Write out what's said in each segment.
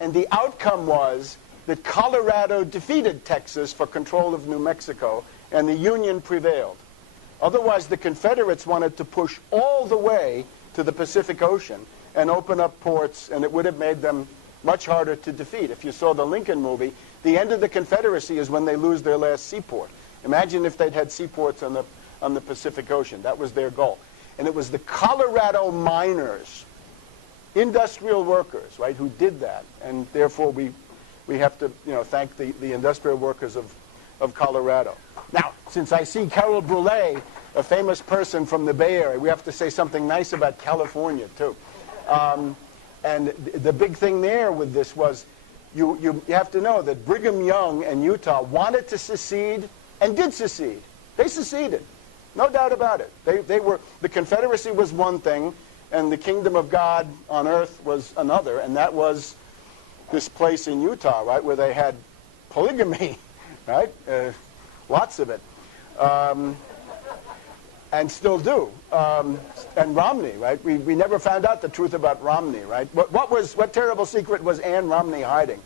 And the outcome was that Colorado defeated Texas for control of New Mexico, and the Union prevailed. Otherwise, the Confederates wanted to push all the way to the Pacific Ocean and open up ports, and it would have made them much harder to defeat. If you saw the Lincoln movie, the end of the Confederacy is when they lose their last seaport. Imagine if they'd had seaports on the Pacific Ocean. That was their goal. And it was the Colorado miners, industrial workers, right, who did that. And therefore, we have to, thank the industrial workers of Colorado. Now, since I see Carol Brulé, a famous person from the Bay Area, we have to say something nice about California, too. And the big thing there with this was you have to know that Brigham Young and Utah wanted to secede and did secede. They seceded. No doubt about it. The Confederacy was one thing, and the kingdom of God on earth was another, and that was this place in Utah, right, where they had polygamy, right? Lots of it. And still do. And Romney, right? We never found out the truth about Romney, right? What terrible secret was Anne Romney hiding,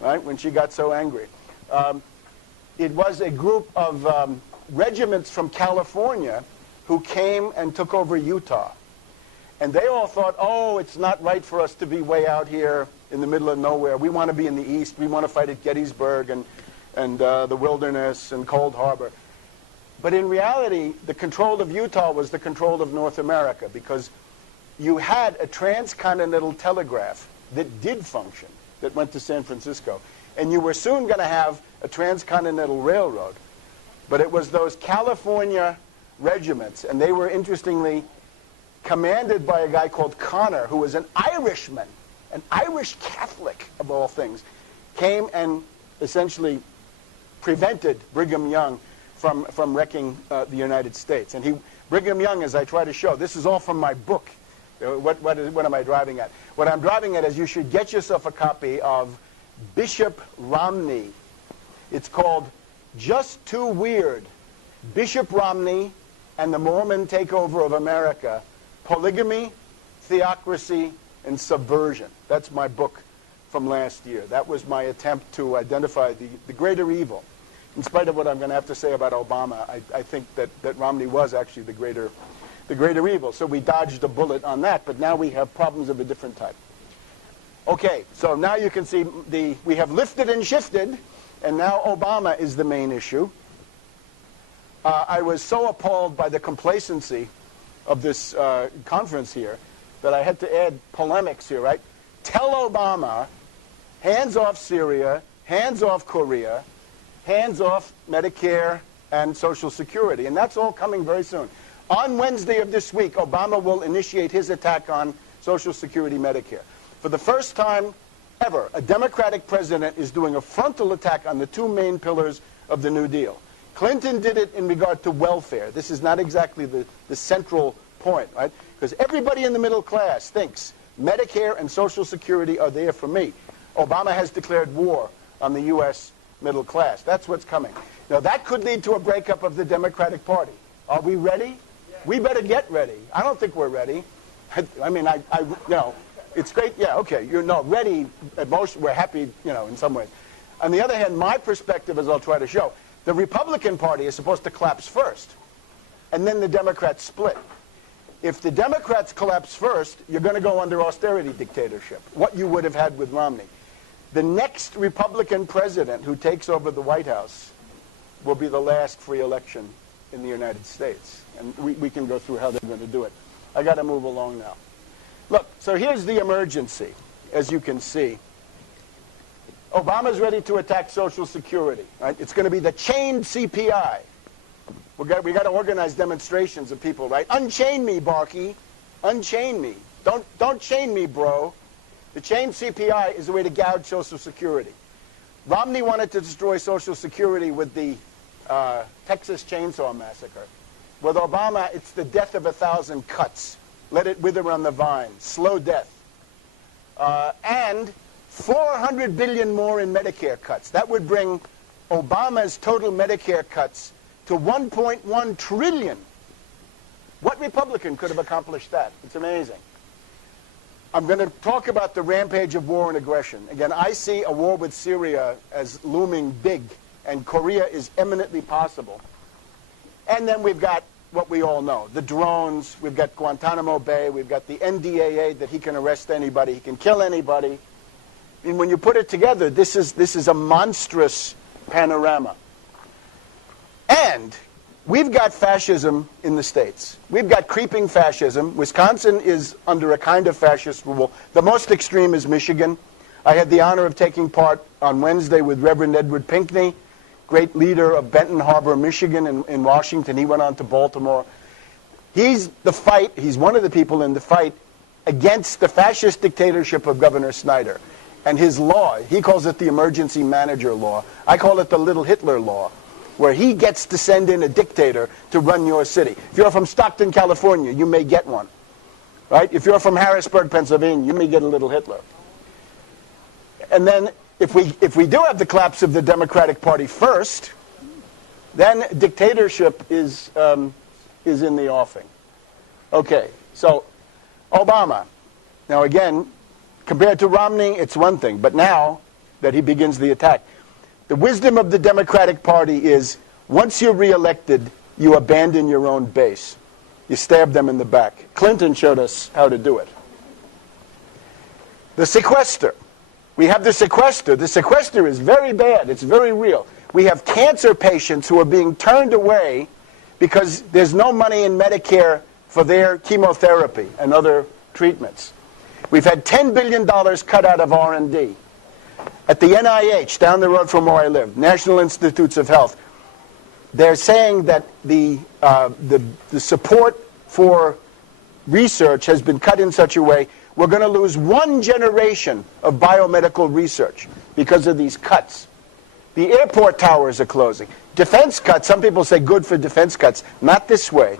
right, when she got so angry? It was a group of regiments from California who came and took over Utah. And they all thought, oh, it's not right for us to be way out here in the middle of nowhere. We want to be in the east. We want to fight at Gettysburg and the wilderness and Cold Harbor. But in reality, the control of Utah was the control of North America, because you had a transcontinental telegraph that did function, that went to San Francisco. And you were soon going to have a transcontinental railroad. But it was those California regiments, and they were, interestingly, commanded by a guy called Connor, who was an Irishman, an Irish Catholic, of all things, came and essentially prevented Brigham Young from wrecking the United States. And Brigham Young, as I try to show, this is all from my book. What am I driving at? What I'm driving at is you should get yourself a copy of Bishop Romney. It's called Just Too Weird, Bishop Romney and the Mormon Takeover of America, Polygamy, Theocracy, and Subversion. That's my book from last year. That was my attempt to identify the greater evil. In spite of what I'm going to have to say about Obama, I think that Romney was actually the greater evil. So we dodged a bullet on that, but now we have problems of a different type. Okay, so now you can see we have lifted and shifted, and now Obama is the main issue. I was so appalled by the complacency of this conference here that I had to add polemics here, right? Tell Obama, hands off Syria, hands off Korea, hands off Medicare and Social Security. And that's all coming very soon. On Wednesday of this week, Obama will initiate his attack on Social Security, Medicare. For the first time ever, a Democratic president is doing a frontal attack on the two main pillars of the New Deal. Clinton did it in regard to welfare. This is not exactly the central point, right? Because everybody in the middle class thinks Medicare and Social Security are there for me. Obama has declared war on the U.S. middle class. That's what's coming. Now, that could lead to a breakup of the Democratic Party. Are we ready? Yeah. We better get ready. I don't think we're ready. I mean, it's great. Yeah, okay, you're not ready. We're happy, in some ways. On the other hand, my perspective, as I'll try to show, the Republican Party is supposed to collapse first, and then the Democrats split. If the Democrats collapse first, you're going to go under austerity dictatorship, what you would have had with Romney. The next Republican president who takes over the White House will be the last free election in the United States. And we can go through how they're going to do it. I got to move along now. Look, so here's the emergency, as you can see. Obama's ready to attack Social Security, right? It's going to be the chained CPI. We got to organize demonstrations of people, right? Unchain me, Barkey. Unchain me. Don't chain me, bro. The chained CPI is a way to gouge Social Security. Romney wanted to destroy Social Security with the Texas Chainsaw Massacre. With Obama, it's the death of 1,000 cuts. Let it wither on the vine. Slow death. And $400 billion more in Medicare cuts. That would bring Obama's total Medicare cuts to $1.1 trillion. What Republican could have accomplished that? It's amazing. I'm going to talk about the rampage of war and aggression. Again, I see a war with Syria as looming big, and Korea is eminently possible. And then we've got what we all know, the drones, we've got Guantanamo Bay, we've got the NDAA that he can arrest anybody, he can kill anybody. I mean, when you put it together, this is a monstrous panorama. And we've got fascism in the States. We've got creeping fascism. Wisconsin is under a kind of fascist rule. The most extreme is Michigan. I had the honor of taking part on Wednesday with Reverend Edward Pinckney, great leader of Benton Harbor, Michigan in Washington. He went on to Baltimore. He's one of the people in the fight against the fascist dictatorship of Governor Snyder. And his law, he calls it the emergency manager law. I call it the little Hitler law, where he gets to send in a dictator to run your city. If you're from Stockton, California, you may get one. Right? If you're from Harrisburg, Pennsylvania, you may get a little Hitler. And then if we do have the collapse of the Democratic Party first, then dictatorship is in the offing. Okay, so Obama. Now again, compared to Romney, it's one thing, but now that he begins the attack, the wisdom of the Democratic Party is once you're reelected, you abandon your own base. You stab them in the back. Clinton showed us how to do it. The sequester. We have the sequester. The sequester is very bad. It's very real. We have cancer patients who are being turned away because there's no money in Medicare for their chemotherapy and other treatments. We've had $10 billion cut out of R&D. At the NIH, down the road from where I live, National Institutes of Health, they're saying that the support for research has been cut in such a way we're going to lose one generation of biomedical research because of these cuts. The airport towers are closing. Defense cuts, some people say good for defense cuts. Not this way.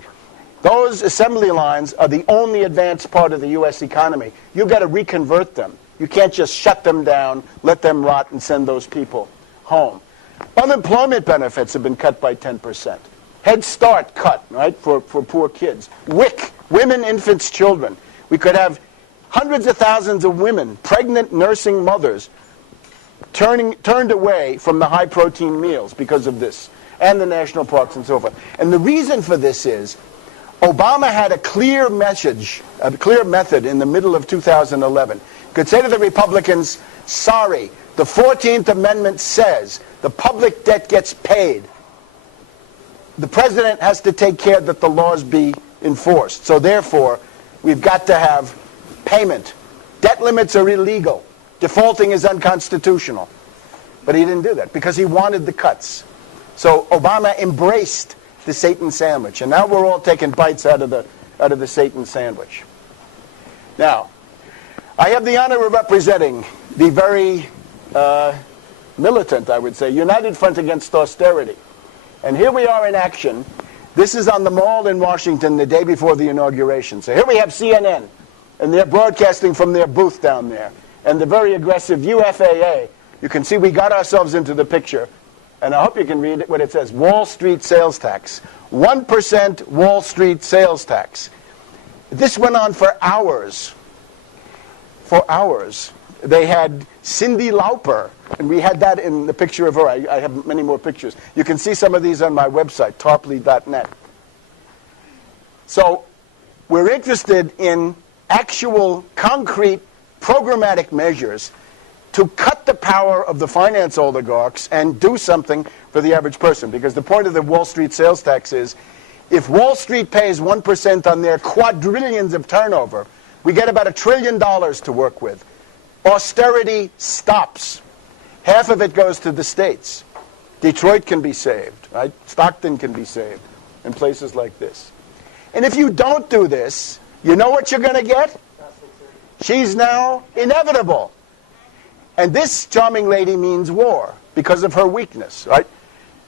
Those assembly lines are the only advanced part of the U.S. economy. You've got to reconvert them. You can't just shut them down, let them rot, and send those people home. Unemployment benefits have been cut by 10%. Head Start cut, right, for poor kids. WIC, women, infants, children. We could have hundreds of thousands of women, pregnant nursing mothers, turned away from the high-protein meals because of this, and the national parks and so forth. And the reason for this is Obama had a clear message, a clear method in the middle of 2011. Could say to the Republicans, sorry, the 14th Amendment says the public debt gets paid. The president has to take care that the laws be enforced. So therefore, we've got to have payment. Debt limits are illegal. Defaulting is unconstitutional. But he didn't do that because he wanted the cuts. So Obama embraced the Satan sandwich. And now we're all taking bites out of the Satan sandwich. Now, I have the honor of representing the very militant, I would say, United Front Against Austerity. And here we are in action. This is on the Mall in Washington the day before the inauguration. So here we have CNN, and they're broadcasting from their booth down there. And the very aggressive UFAA. You can see we got ourselves into the picture. And I hope you can read what it says. Wall Street sales tax. 1% Wall Street sales tax. This went on for hours. For hours. They had Cyndi Lauper, and we had that in the picture of her. I have many more pictures. You can see some of these on my website, tarpley.net. So we're interested in actual, concrete, programmatic measures to cut the power of the finance oligarchs and do something for the average person. Because the point of the Wall Street sales tax is, if Wall Street pays 1% on their quadrillions of turnover, we get about $1 trillion to work with. Austerity stops. Half of it goes to the states. Detroit can be saved, right? Stockton can be saved, and places like this. And if you don't do this, you know what you're going to get? She's now inevitable. And this charming lady means war because of her weakness, right?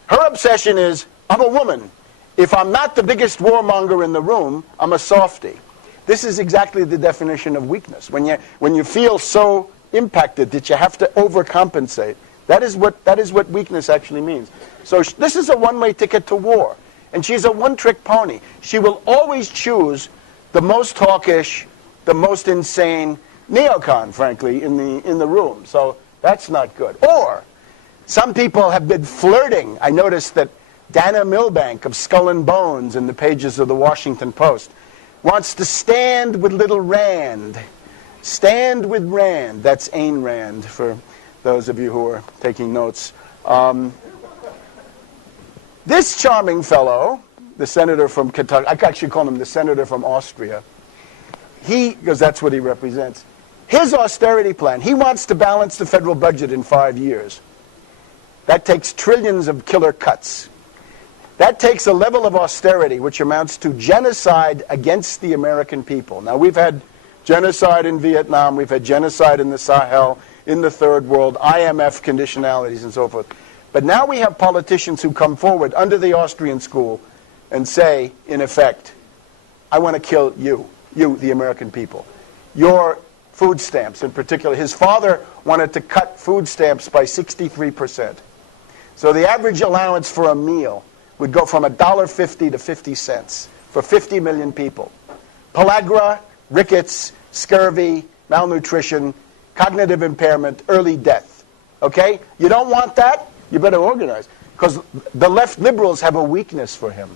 Her obsession is, I'm a woman. If I'm not the biggest warmonger in the room, I'm a softie. This is exactly the definition of weakness. When you feel so impacted that you have to overcompensate, that is what weakness actually means. So this is a one-way ticket to war. And she's a one-trick pony. She will always choose the most hawkish, the most insane, neocon, frankly, in the room. So that's not good. Or some people have been flirting. I noticed that Dana Milbank of Skull and Bones in the pages of the Washington Post wants to stand with little Rand. Stand with Rand. That's Ayn Rand, for those of you who are taking notes. This charming fellow, the senator from Kentucky, I actually call him the senator from Austria, because that's what he represents. His austerity plan, he wants to balance the federal budget in 5 years. That takes trillions of killer cuts. That takes a level of austerity which amounts to genocide against the American people. Now, we've had genocide in Vietnam, we've had genocide in the Sahel, in the Third World, IMF conditionalities and so forth. But now we have politicians who come forward under the Austrian school and say, in effect, I want to kill you, the American people. Your food stamps in particular. His father wanted to cut food stamps by 63%. So the average allowance for a meal would go from $1.50 to 50 cents for 50 million people. Pellagra, rickets, scurvy, malnutrition, cognitive impairment, early death. Okay? You don't want that? You better organize. Because the left liberals have a weakness for him.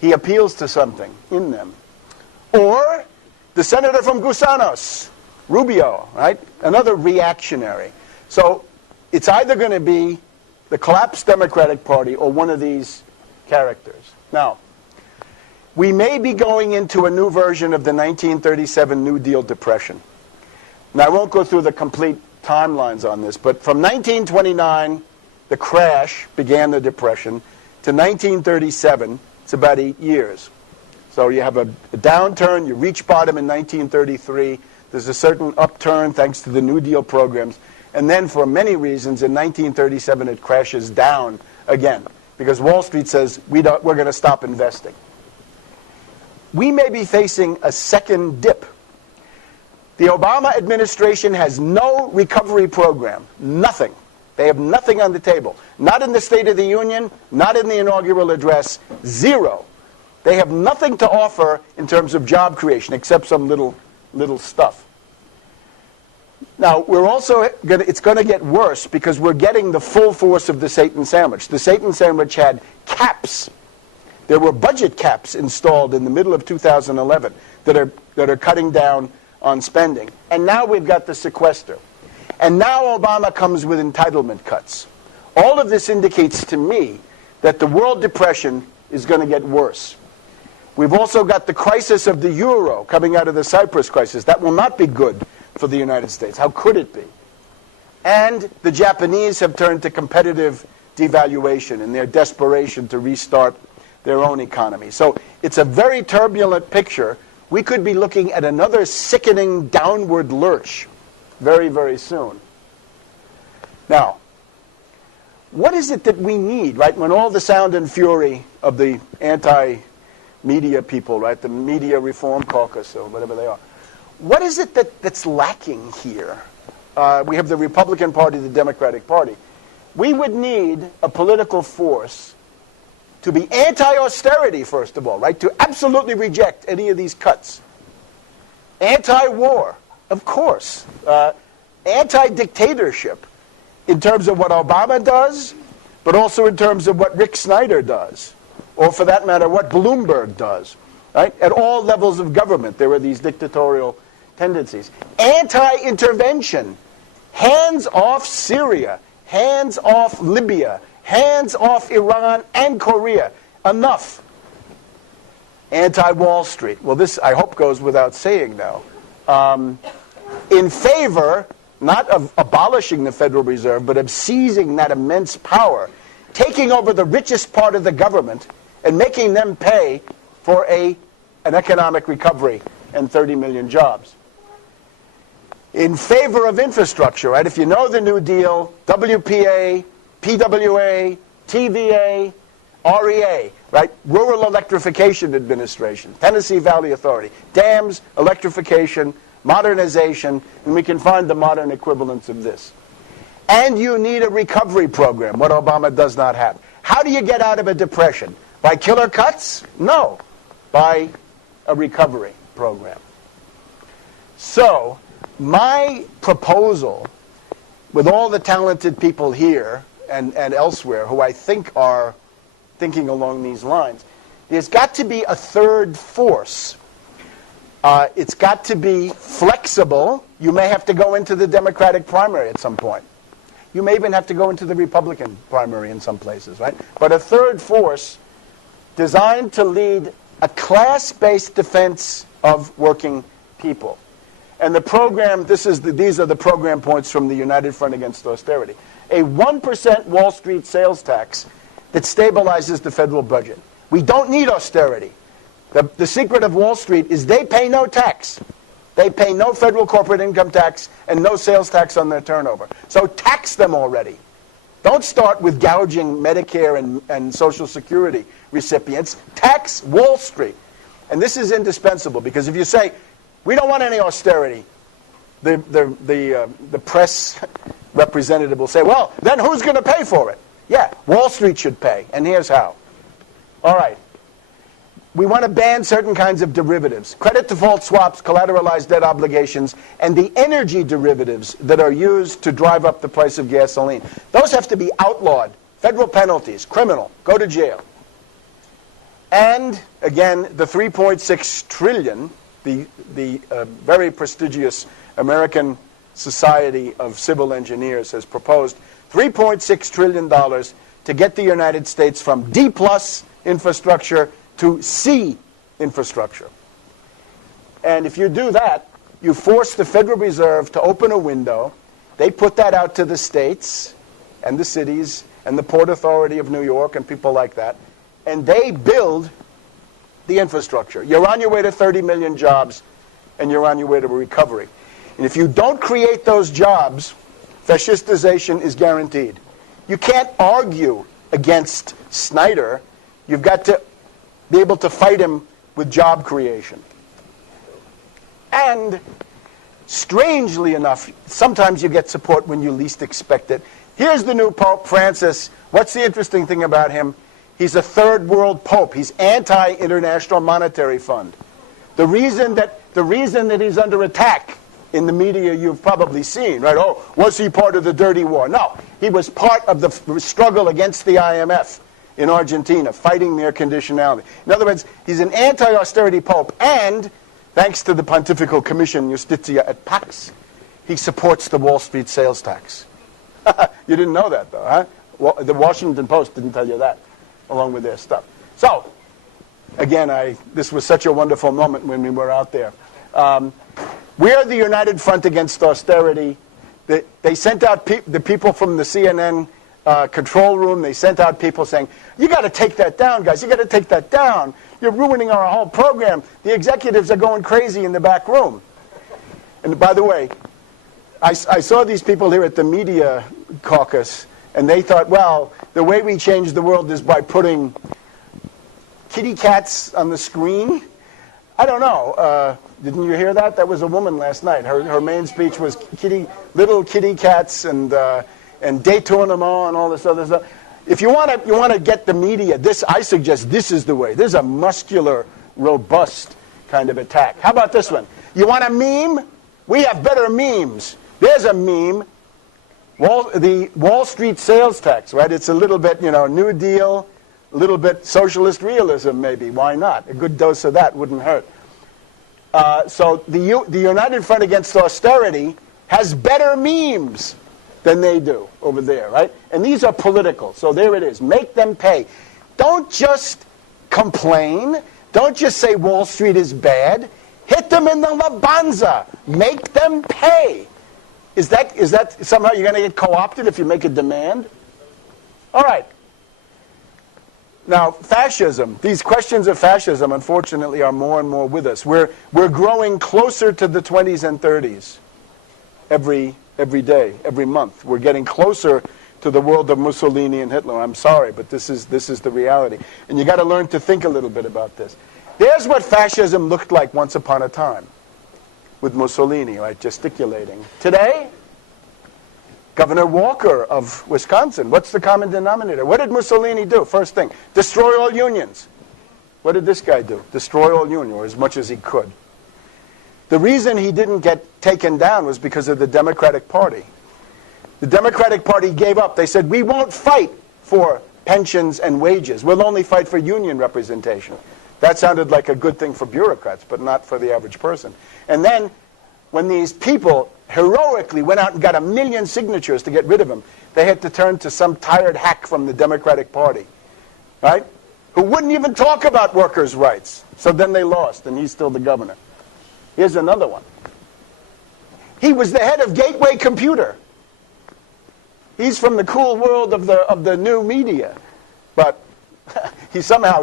He appeals to something in them. Or the senator from Gusanos, Rubio, right? Another reactionary. So it's either going to be the collapsed Democratic Party or one of these characters. Now, we may be going into a new version of the 1937 New Deal Depression. Now, I won't go through the complete timelines on this, but from 1929, the crash began the Depression, to 1937, it's about 8 years. So you have a downturn, you reach bottom in 1933, there's a certain upturn thanks to the New Deal programs, and then for many reasons, in 1937 it crashes down again, because Wall Street says, we're going to stop investing. We may be facing a second dip. The Obama administration has no recovery program, nothing. They have nothing on the table. Not in the State of the Union, not in the inaugural address, zero. They have nothing to offer in terms of job creation except some little stuff. Now, we're also it's going to get worse because we're getting the full force of the Satan sandwich. The Satan sandwich had caps. There were budget caps installed in the middle of 2011 that are cutting down on spending. And now we've got the sequester. And now Obama comes with entitlement cuts. All of this indicates to me that the world depression is going to get worse. We've also got the crisis of the euro coming out of the Cyprus crisis. That will not be good for the United States. How could it be? And the Japanese have turned to competitive devaluation in their desperation to restart their own economy. So it's a very turbulent picture. We could be looking at another sickening downward lurch very, very soon. Now, what is it that we need, right, when all the sound and fury of the anti-media people, right, the Media Reform Caucus or whatever they are, what is it that's lacking here? We have the Republican Party, the Democratic Party. We would need a political force to be anti-austerity, first of all, right, to absolutely reject any of these cuts. Anti-war, of course. Anti-dictatorship in terms of what Obama does, but also in terms of what Rick Snyder does, or for that matter, what Bloomberg does. Right? At all levels of government, there are these dictatorial tendencies. Anti-intervention, hands off Syria, hands off Libya, hands off Iran and Korea. Enough. Anti-Wall Street. Well, this, I hope, goes without saying now. In favor, not of abolishing the Federal Reserve, but of seizing that immense power, taking over the richest part of the government and making them pay for an economic recovery and 30 million jobs. In favor of infrastructure, right? If you know the New Deal, WPA, PWA, TVA, REA, right? Rural Electrification Administration, Tennessee Valley Authority, dams, electrification, modernization, and we can find the modern equivalents of this. And you need a recovery program, what Obama does not have. How do you get out of a depression? By killer cuts? No. By a recovery program. So, My proposal, with all the talented people here and elsewhere who I think are thinking along these lines, there's got to be a third force. It's got to be flexible. You may have to go into the Democratic primary at some point. You may even have to go into the Republican primary in some places, right? But a third force designed to lead a class-based defense of working people. And the program, these are the program points from the United Front Against Austerity. A 1% Wall Street sales tax that stabilizes the federal budget. We don't need austerity. The secret of Wall Street is they pay no tax. They pay no federal corporate income tax and no sales tax on their turnover. So tax them already. Don't start with gouging Medicare and Social Security recipients. Tax Wall Street. And this is indispensable because if you say, we don't want any austerity, the press representative will say, well, then who's going to pay for it? Yeah, Wall Street should pay, and here's how. All right. We want to ban certain kinds of derivatives, credit default swaps, collateralized debt obligations, and the energy derivatives that are used to drive up the price of gasoline. Those have to be outlawed. Federal penalties, criminal, go to jail. And, again, the $3.6 trillion, the very prestigious American Society of Civil Engineers has proposed $3.6 trillion to get the United States from D-plus infrastructure to C infrastructure. And if you do that, you force the Federal Reserve to open a window. They put that out to the states and the cities and the Port Authority of New York and people like that, and they build the infrastructure. You're on your way to 30 million jobs, and you're on your way to recovery. And if you don't create those jobs, fascistization is guaranteed. You can't argue against Snyder. You've got to be able to fight him with job creation. And strangely enough, sometimes you get support when you least expect it. Here's the new Pope Francis. What's the interesting thing about him? He's a third world pope. He's anti-International Monetary Fund. The reason that he's under attack in the media you've probably seen, right? Oh, was he part of the dirty war? No, he was part of the struggle against the IMF in Argentina, fighting their conditionality. In other words, he's an anti-austerity pope, and thanks to the Pontifical Commission Justitia et Pax, he supports the Wall Street sales tax. You didn't know that, though, huh? Well, the Washington Post didn't tell you that, along with their stuff. So, again, this was such a wonderful moment when we were out there. We are the United Front Against Austerity. They sent out the people from the CNN control room. They sent out people saying, you got to take that down, guys. You got to take that down. You're ruining our whole program. The executives are going crazy in the back room. And by the way, I saw these people here at the media caucus, and they thought, well, the way we change the world is by putting kitty cats on the screen. I don't know. Didn't you hear that? That was a woman last night. Her main speech was little kitty cats and détournement and all this other stuff. If you want to get the media, I suggest this is the way. This is a muscular, robust kind of attack. How about this one? You want a meme? We have better memes. There's a meme. The Wall Street sales tax, right? It's a little bit, New Deal, a little bit socialist realism, maybe. Why not? A good dose of that wouldn't hurt. So the United Front Against Austerity has better memes than they do over there, right? And these are political, so there it is. Make them pay. Don't just complain. Don't just say Wall Street is bad. Hit them in the labanza. Make them pay. Is that somehow you're going to get co-opted if you make a demand? All right. Now, fascism. These questions of fascism, unfortunately, are more and more with us. We're growing closer to the 20s and 30s every day, every month. We're getting closer to the world of Mussolini and Hitler. I'm sorry, but this is the reality. And you got to learn to think a little bit about this. There's what fascism looked like once upon a time with Mussolini, right, gesticulating. Today, Governor Walker of Wisconsin, what's the common denominator? What did Mussolini do? First thing, destroy all unions. What did this guy do? Destroy all unions, or as much as he could. The reason he didn't get taken down was because of the Democratic Party. The Democratic Party gave up. They said, we won't fight for pensions and wages. We'll only fight for union representation. That sounded like a good thing for bureaucrats, but not for the average person. And then when these people heroically went out and got 1 million signatures to get rid of him, they had to turn to some tired hack from the Democratic Party, right? Who wouldn't even talk about workers' rights. So then they lost, and he's still the governor. Here's another one. He was the head of Gateway Computer. He's from the cool world of the new media, but he's got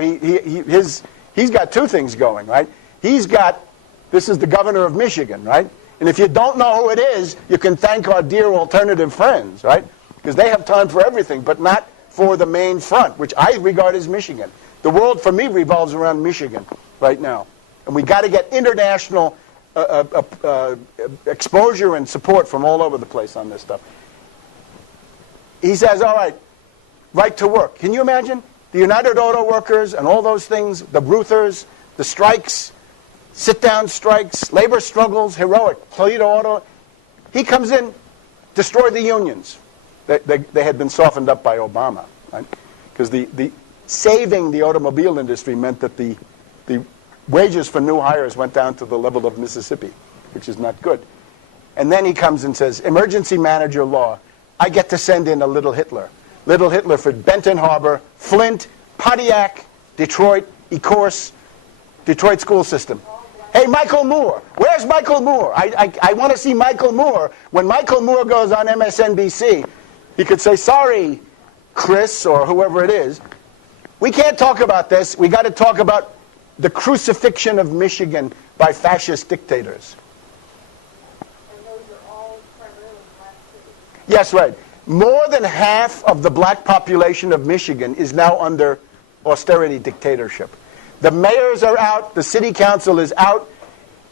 two things going, right? This is the governor of Michigan, right? And if you don't know who it is, you can thank our dear alternative friends, right? Because they have time for everything, but not for the main front, which I regard as Michigan. The world, for me, revolves around Michigan right now. And we got to get international exposure and support from all over the place on this stuff. He says, all right to work. Can you imagine? The United Auto Workers and all those things, the Ruthers, the strikes, sit-down strikes, labor struggles, heroic, Toledo Auto. He comes in, destroy the unions. They had been softened up by Obama, right? Because the saving the automobile industry meant that the wages for new hires went down to the level of Mississippi, which is not good. And then he comes and says, emergency manager law. I get to send in a little Hitler. Little Hitler for Benton Harbor, Flint, Pontiac, Detroit, Ecorse, Detroit school system. Hey, Michael Moore. Where's Michael Moore? I want to see Michael Moore. When Michael Moore goes on MSNBC, he could say, sorry, Chris, or whoever it is. We can't talk about this. We got to talk about the crucifixion of Michigan by fascist dictators. And those are all primarily black cities. Yes, right. More than half of the black population of Michigan is now under austerity dictatorship. The mayors are out, the city council is out,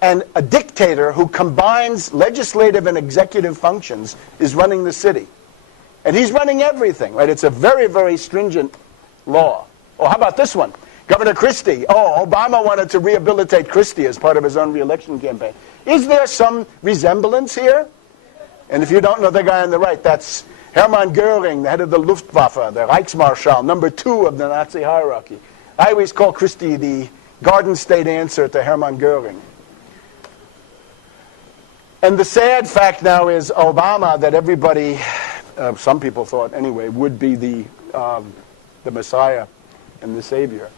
and a dictator who combines legislative and executive functions is running the city. And he's running everything, right? It's a very, very stringent law. Oh, how about this one? Governor Christie. Oh, Obama wanted to rehabilitate Christie as part of his own re-election campaign. Is there some resemblance here? And if you don't know the guy on the right, that's Hermann Göring, the head of the Luftwaffe, the Reichsmarschall, number 2 of the Nazi hierarchy. I always call Christie the Garden State answer to Hermann Göring. And the sad fact now is Obama, that everybody, some people thought anyway, would be the Messiah and the Savior.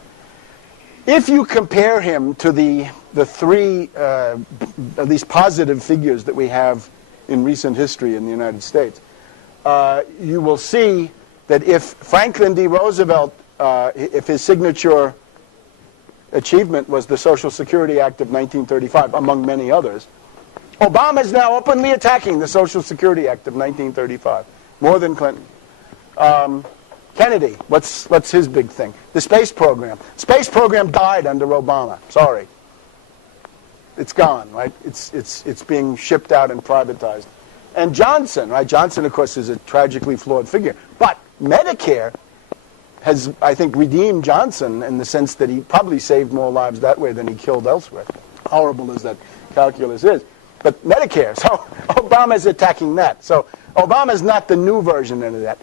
If you compare him to the three, at least positive figures that we have in recent history in the United States, you will see that if Franklin D. Roosevelt, if his signature achievement was the Social Security Act of 1935, among many others, Obama is now openly attacking the Social Security Act of 1935, more than Clinton. Kennedy, what's his big thing? The space program. Space program died under Obama. Sorry. It's gone, right? It's being shipped out and privatized. And Johnson, right? Johnson, of course, is a tragically flawed figure. But Medicare has, I think, redeemed Johnson in the sense that he probably saved more lives that way than he killed elsewhere. Horrible as that calculus is. But Medicare, so Obama's attacking that. So Obama's not the new version of that.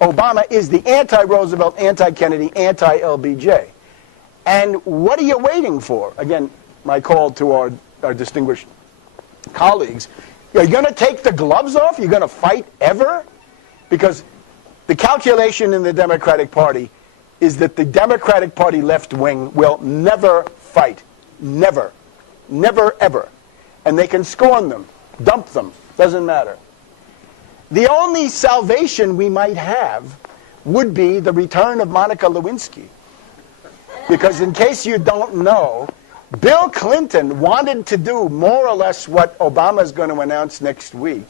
Obama is the anti-Roosevelt, anti-Kennedy, anti-LBJ. And what are you waiting for? Again, my call to our distinguished colleagues. You're going to take the gloves off? You're going to fight ever? Because the calculation in the Democratic Party is that the Democratic Party left wing will never fight. Never. Never, ever. And they can scorn them, dump them, doesn't matter. The only salvation we might have would be the return of Monica Lewinsky. Because in case you don't know, Bill Clinton wanted to do more or less what Obama's going to announce next week.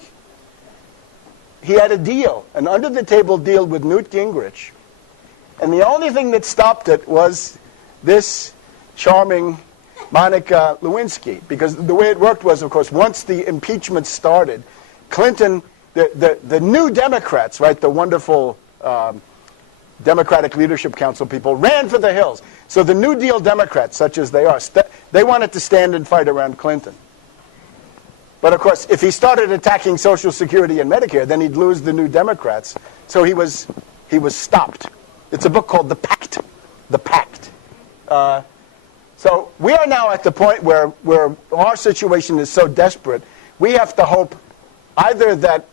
He had a deal, an under-the-table deal with Newt Gingrich. And the only thing that stopped it was this charming Monica Lewinsky. Because the way it worked was, of course, once the impeachment started, Clinton, the new Democrats, right, the wonderful Democratic Leadership Council people, ran for the hills. So the New Deal Democrats, such as they are, they wanted to stand and fight around Clinton. But of course, if he started attacking Social Security and Medicare, then he'd lose the New Democrats. So he was stopped. It's a book called The Pact. The Pact. So we are now at the point where our situation is so desperate, we have to hope either that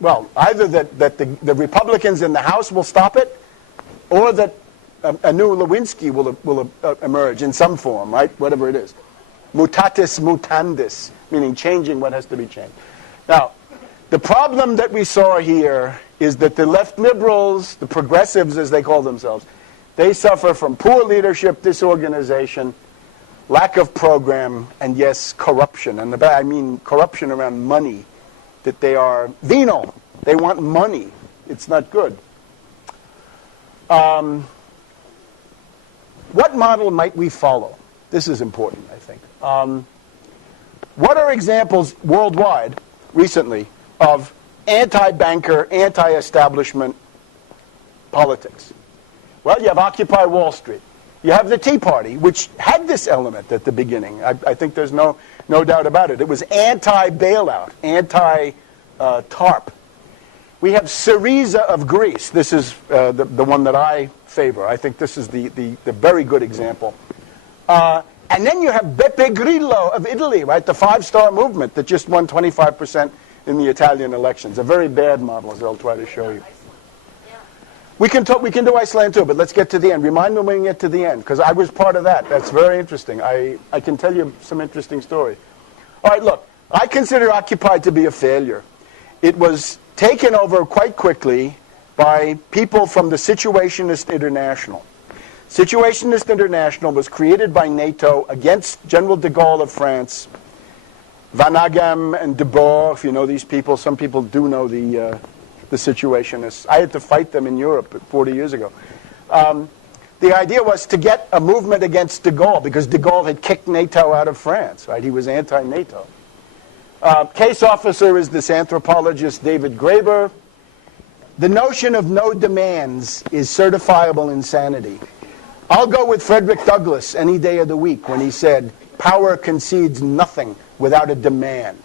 the Republicans in the House will stop it, or that a new Lewinsky will emerge in some form, right? Whatever it is. Mutatis mutandis, meaning changing what has to be changed. Now, the problem that we saw here is that the left liberals, the progressives as they call themselves, they suffer from poor leadership, disorganization, lack of program, and yes, corruption. And I mean corruption around money, that they are venal. They want money. It's not good. What model might we follow? This is important, I think. What are examples worldwide, recently, of anti-banker, anti-establishment politics? Well, you have Occupy Wall Street. You have the Tea Party, which had this element at the beginning. I think there's no doubt about it. It was anti-bailout, anti-TARP. We have Syriza of Greece. This is the one that I favor. I think this is the very good example. And then you have Beppe Grillo of Italy, right? The five-star movement that just won 25% in the Italian elections. A very bad model, as I'll try to show you. We can do Iceland too, but let's get to the end. Remind me when we get to the end, because I was part of that. That's very interesting. I can tell you some interesting stories. All right, look, I consider Occupy to be a failure. It was taken over quite quickly by people from the Situationist International. Situationist International was created by NATO against General de Gaulle of France, Vanagam and de Boer, if you know these people. Some people do know the Situationists. I had to fight them in Europe 40 years ago. The idea was to get a movement against de Gaulle, because de Gaulle had kicked NATO out of France, right? He was anti-NATO. Case officer is this anthropologist, David Graeber. The notion of no demands is certifiable insanity. I'll go with Frederick Douglass any day of the week when he said, power concedes nothing without a demand.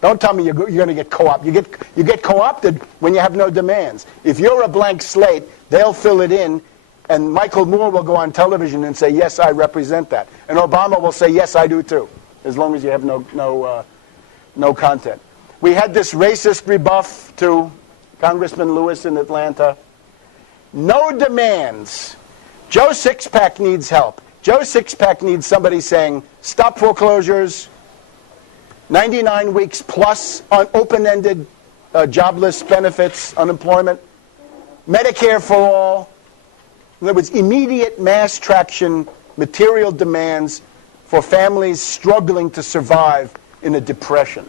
Don't tell me you're going to get co-opted. You get co-opted when you have no demands. If you're a blank slate, they'll fill it in, and Michael Moore will go on television and say, yes, I represent that. And Obama will say, yes, I do too, as long as you have no content. We had this racist rebuff to Congressman Lewis in Atlanta. No demands. Joe Sixpack needs help. Joe Sixpack needs somebody saying, stop foreclosures, 99 weeks plus on open-ended jobless benefits, unemployment, Medicare for all. In other words, immediate mass traction, material demands for families struggling to survive in a depression.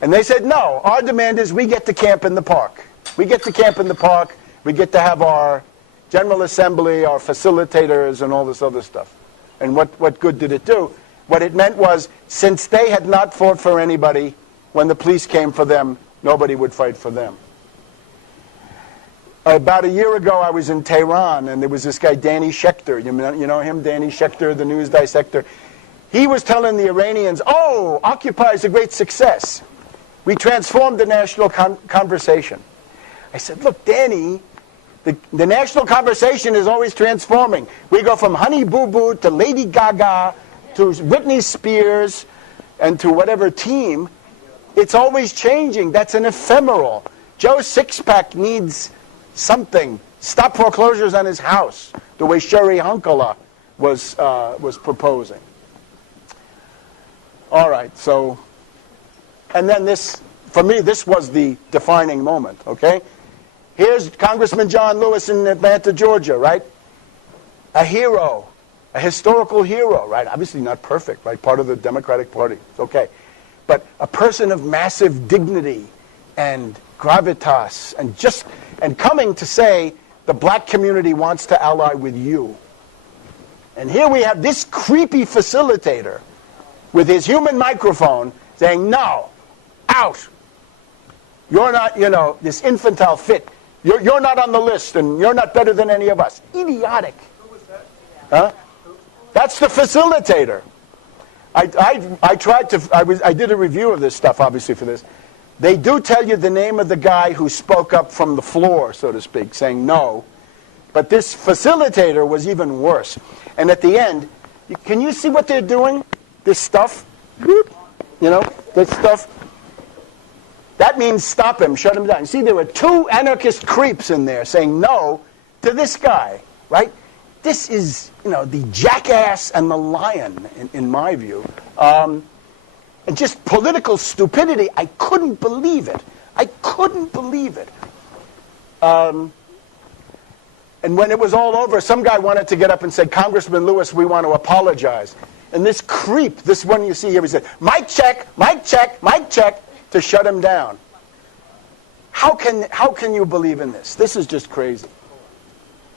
And they said, no, our demand is we get to camp in the park. We get to camp in the park. We get to have our General Assembly, our facilitators, and all this other stuff. And what good did it do? What it meant was, since they had not fought for anybody, when the police came for them, nobody would fight for them. About a year ago, I was in Tehran, and there was this guy, Danny Schechter. You know him, Danny Schechter, the news dissector. He was telling the Iranians, oh, Occupy is a great success. We transformed the national conversation. I said, look, Danny, the national conversation is always transforming. We go from Honey Boo Boo to Lady Gaga to Britney Spears and to whatever team. It's always changing. That's an ephemeral. Joe Sixpack needs something. Stop foreclosures on his house, the way Sherry Hunkala was proposing. All right, so, and then this, for me, this was the defining moment, okay? Here's Congressman John Lewis in Atlanta, Georgia, right? A hero, a historical hero, right? Obviously not perfect, right? Part of the Democratic Party, it's okay. But a person of massive dignity and gravitas and coming to say the black community wants to ally with you. And here we have this creepy facilitator with his human microphone saying, no, out. You're not, this infantile fit. You're not on the list, and you're not better than any of us. Idiotic. Who was that? Huh? That's the facilitator. I did a review of this stuff, obviously, for this. They do tell you the name of the guy who spoke up from the floor, so to speak, saying no. But this facilitator was even worse. And at the end, can you see what they're doing? This stuff? You know, this stuff. That means stop him, shut him down. You see, there were two anarchist creeps in there saying no to this guy, right? This is, you know, the jackass and the lion, in my view. And just political stupidity. I couldn't believe it. I couldn't believe it. And when it was all over, some guy wanted to get up and say, Congressman Lewis, we want to apologize. And this creep, this one you see here, he said, mic check, mic check, mic check, to shut him down. How can you believe in this? This is just crazy.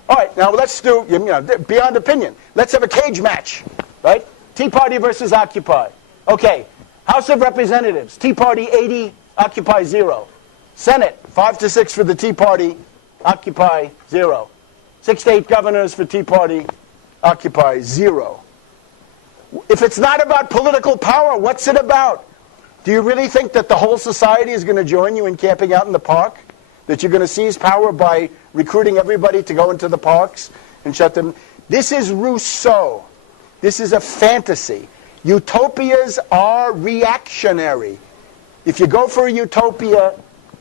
All right, now let's do, you know, beyond opinion. Let's have a cage match, right? Tea Party versus Occupy. Okay, House of Representatives, Tea Party 80, Occupy 0. Senate, 5-6 for the Tea Party, Occupy 0. 6 to 8 governors for Tea Party, Occupy 0. If it's not about political power, what's it about? Do you really think that the whole society is going to join you in camping out in the park? That you're going to seize power by recruiting everybody to go into the parks and shut them? This is Rousseau. This is a fantasy. Utopias are reactionary. If you go for a utopia,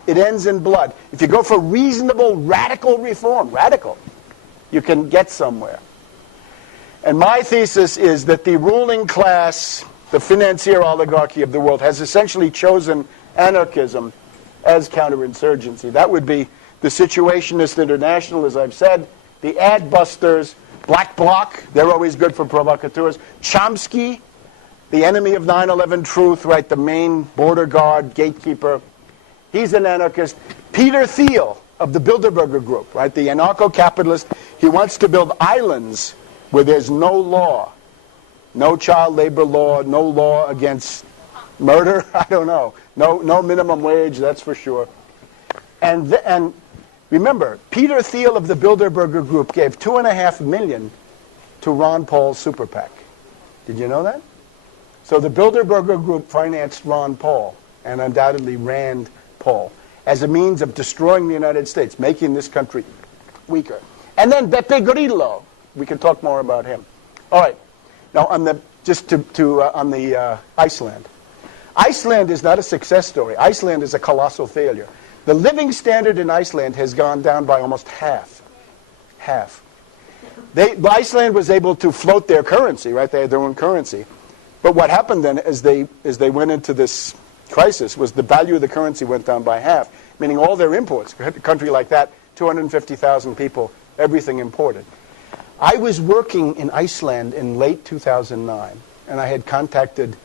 it ends in blood. If you go for reasonable, radical reform, radical, you can get somewhere. And my thesis is that the ruling class, the financier oligarchy of the world, has essentially chosen anarchism as counterinsurgency. That would be the Situationist International, as I've said, the ad busters, Black Bloc, they're always good for provocateurs, Chomsky, the enemy of 9/11 truth, right, the main border guard, gatekeeper, he's an anarchist. Peter Thiel of the Bilderberger Group, right, the anarcho-capitalist, he wants to build islands where there's no law, no child labor law, no law against murder, I don't know. No minimum wage, that's for sure. And remember, Peter Thiel of the Bilderberger Group gave $2.5 million to Ron Paul's super PAC. Did you know that? So the Bilderberger Group financed Ron Paul and undoubtedly Rand Paul as a means of destroying the United States, making this country weaker. And then Beppe Grillo. We can talk more about him. All right. Now, on the Iceland. Iceland is not a success story. Iceland is a colossal failure. The living standard in Iceland has gone down by almost half. Half. Iceland was able to float their currency, right? They had their own currency. But what happened then as they went into this crisis was the value of the currency went down by half, meaning all their imports, a country like that, 250,000 people, everything imported. I was working in Iceland in late 2009, and I had contacted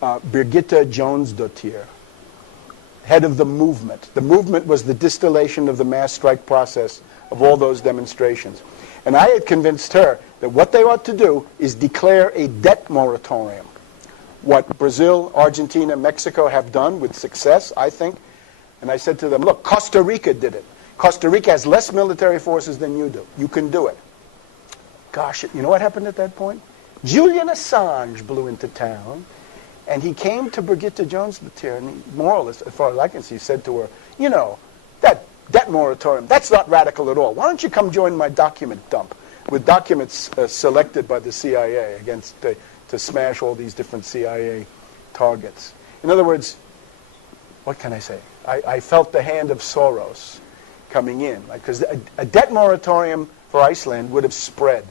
Birgitta Jónsdóttir, head of the movement. The movement was the distillation of the mass strike process of all those demonstrations. And I had convinced her that what they ought to do is declare a debt moratorium. What Brazil, Argentina, Mexico have done with success, I think. And I said to them, look, Costa Rica did it. Costa Rica has less military forces than you do. You can do it. Gosh, you know what happened at that point? Julian Assange blew into town, and he came to Birgitta Jónsdóttir, and he, more or less, as far as I can see, said to her, you know, that debt moratorium, that's not radical at all. Why don't you come join my document dump with documents selected by the CIA to smash all these different CIA targets. In other words, what can I say? I felt the hand of Soros coming in, because a debt moratorium for Iceland would have spread.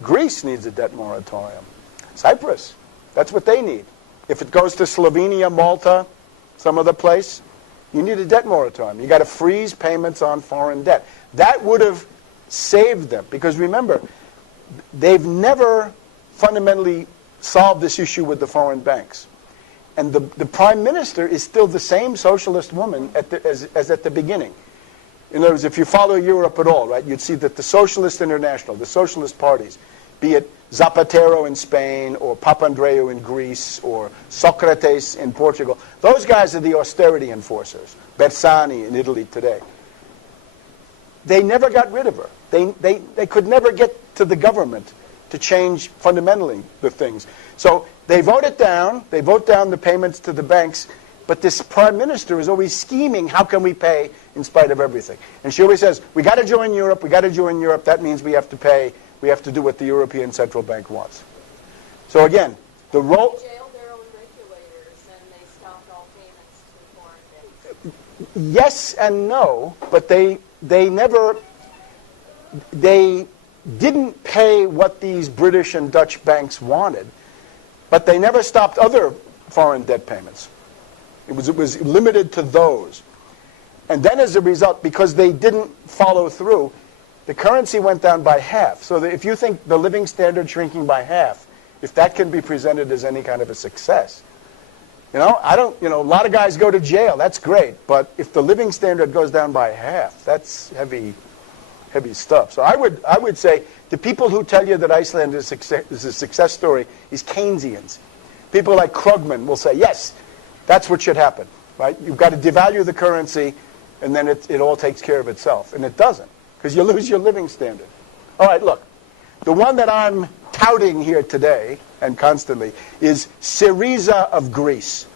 Greece needs a debt moratorium. Cyprus, that's what they need. If it goes to Slovenia, Malta, some other place, you need a debt moratorium. You got to freeze payments on foreign debt. That would have saved them, because remember, they've never fundamentally solved this issue with the foreign banks. And the prime minister is still the same socialist woman as at the beginning. In other words, if you follow Europe at all, right, you'd see that the Socialist International, the socialist parties, be it Zapatero in Spain or Papandreou in Greece or Socrates in Portugal, those guys are the austerity enforcers. Bersani in Italy today. They never got rid of her. They could never get to the government to change fundamentally the things. So they vote it down. They vote down the payments to the banks. But this prime minister is always scheming, how can we pay in spite of everything? And she always says, we got to join Europe. We got to join Europe. That means we have to pay. We have to do what the European Central Bank wants. So again, the role... They jailed their own regulators and they stopped all payments to foreign banks. Yes and no, but they didn't pay what these British and Dutch banks wanted, but they never stopped other foreign debt payments. It was limited to those. And then as a result, because they didn't follow through, the currency went down by half. So that if you think the living standard shrinking by half, if that can be presented as any kind of a success, a lot of guys go to jail. That's great. But if the living standard goes down by half, that's heavy stuff. So I would say the people who tell you that Iceland is a success story is Keynesians. People like Krugman will say, yes, that's what should happen. Right? You've got to devalue the currency, and then it all takes care of itself. And it doesn't, because you lose your living standard. All right, look. The one that I'm touting here today, and constantly, is Syriza of Greece.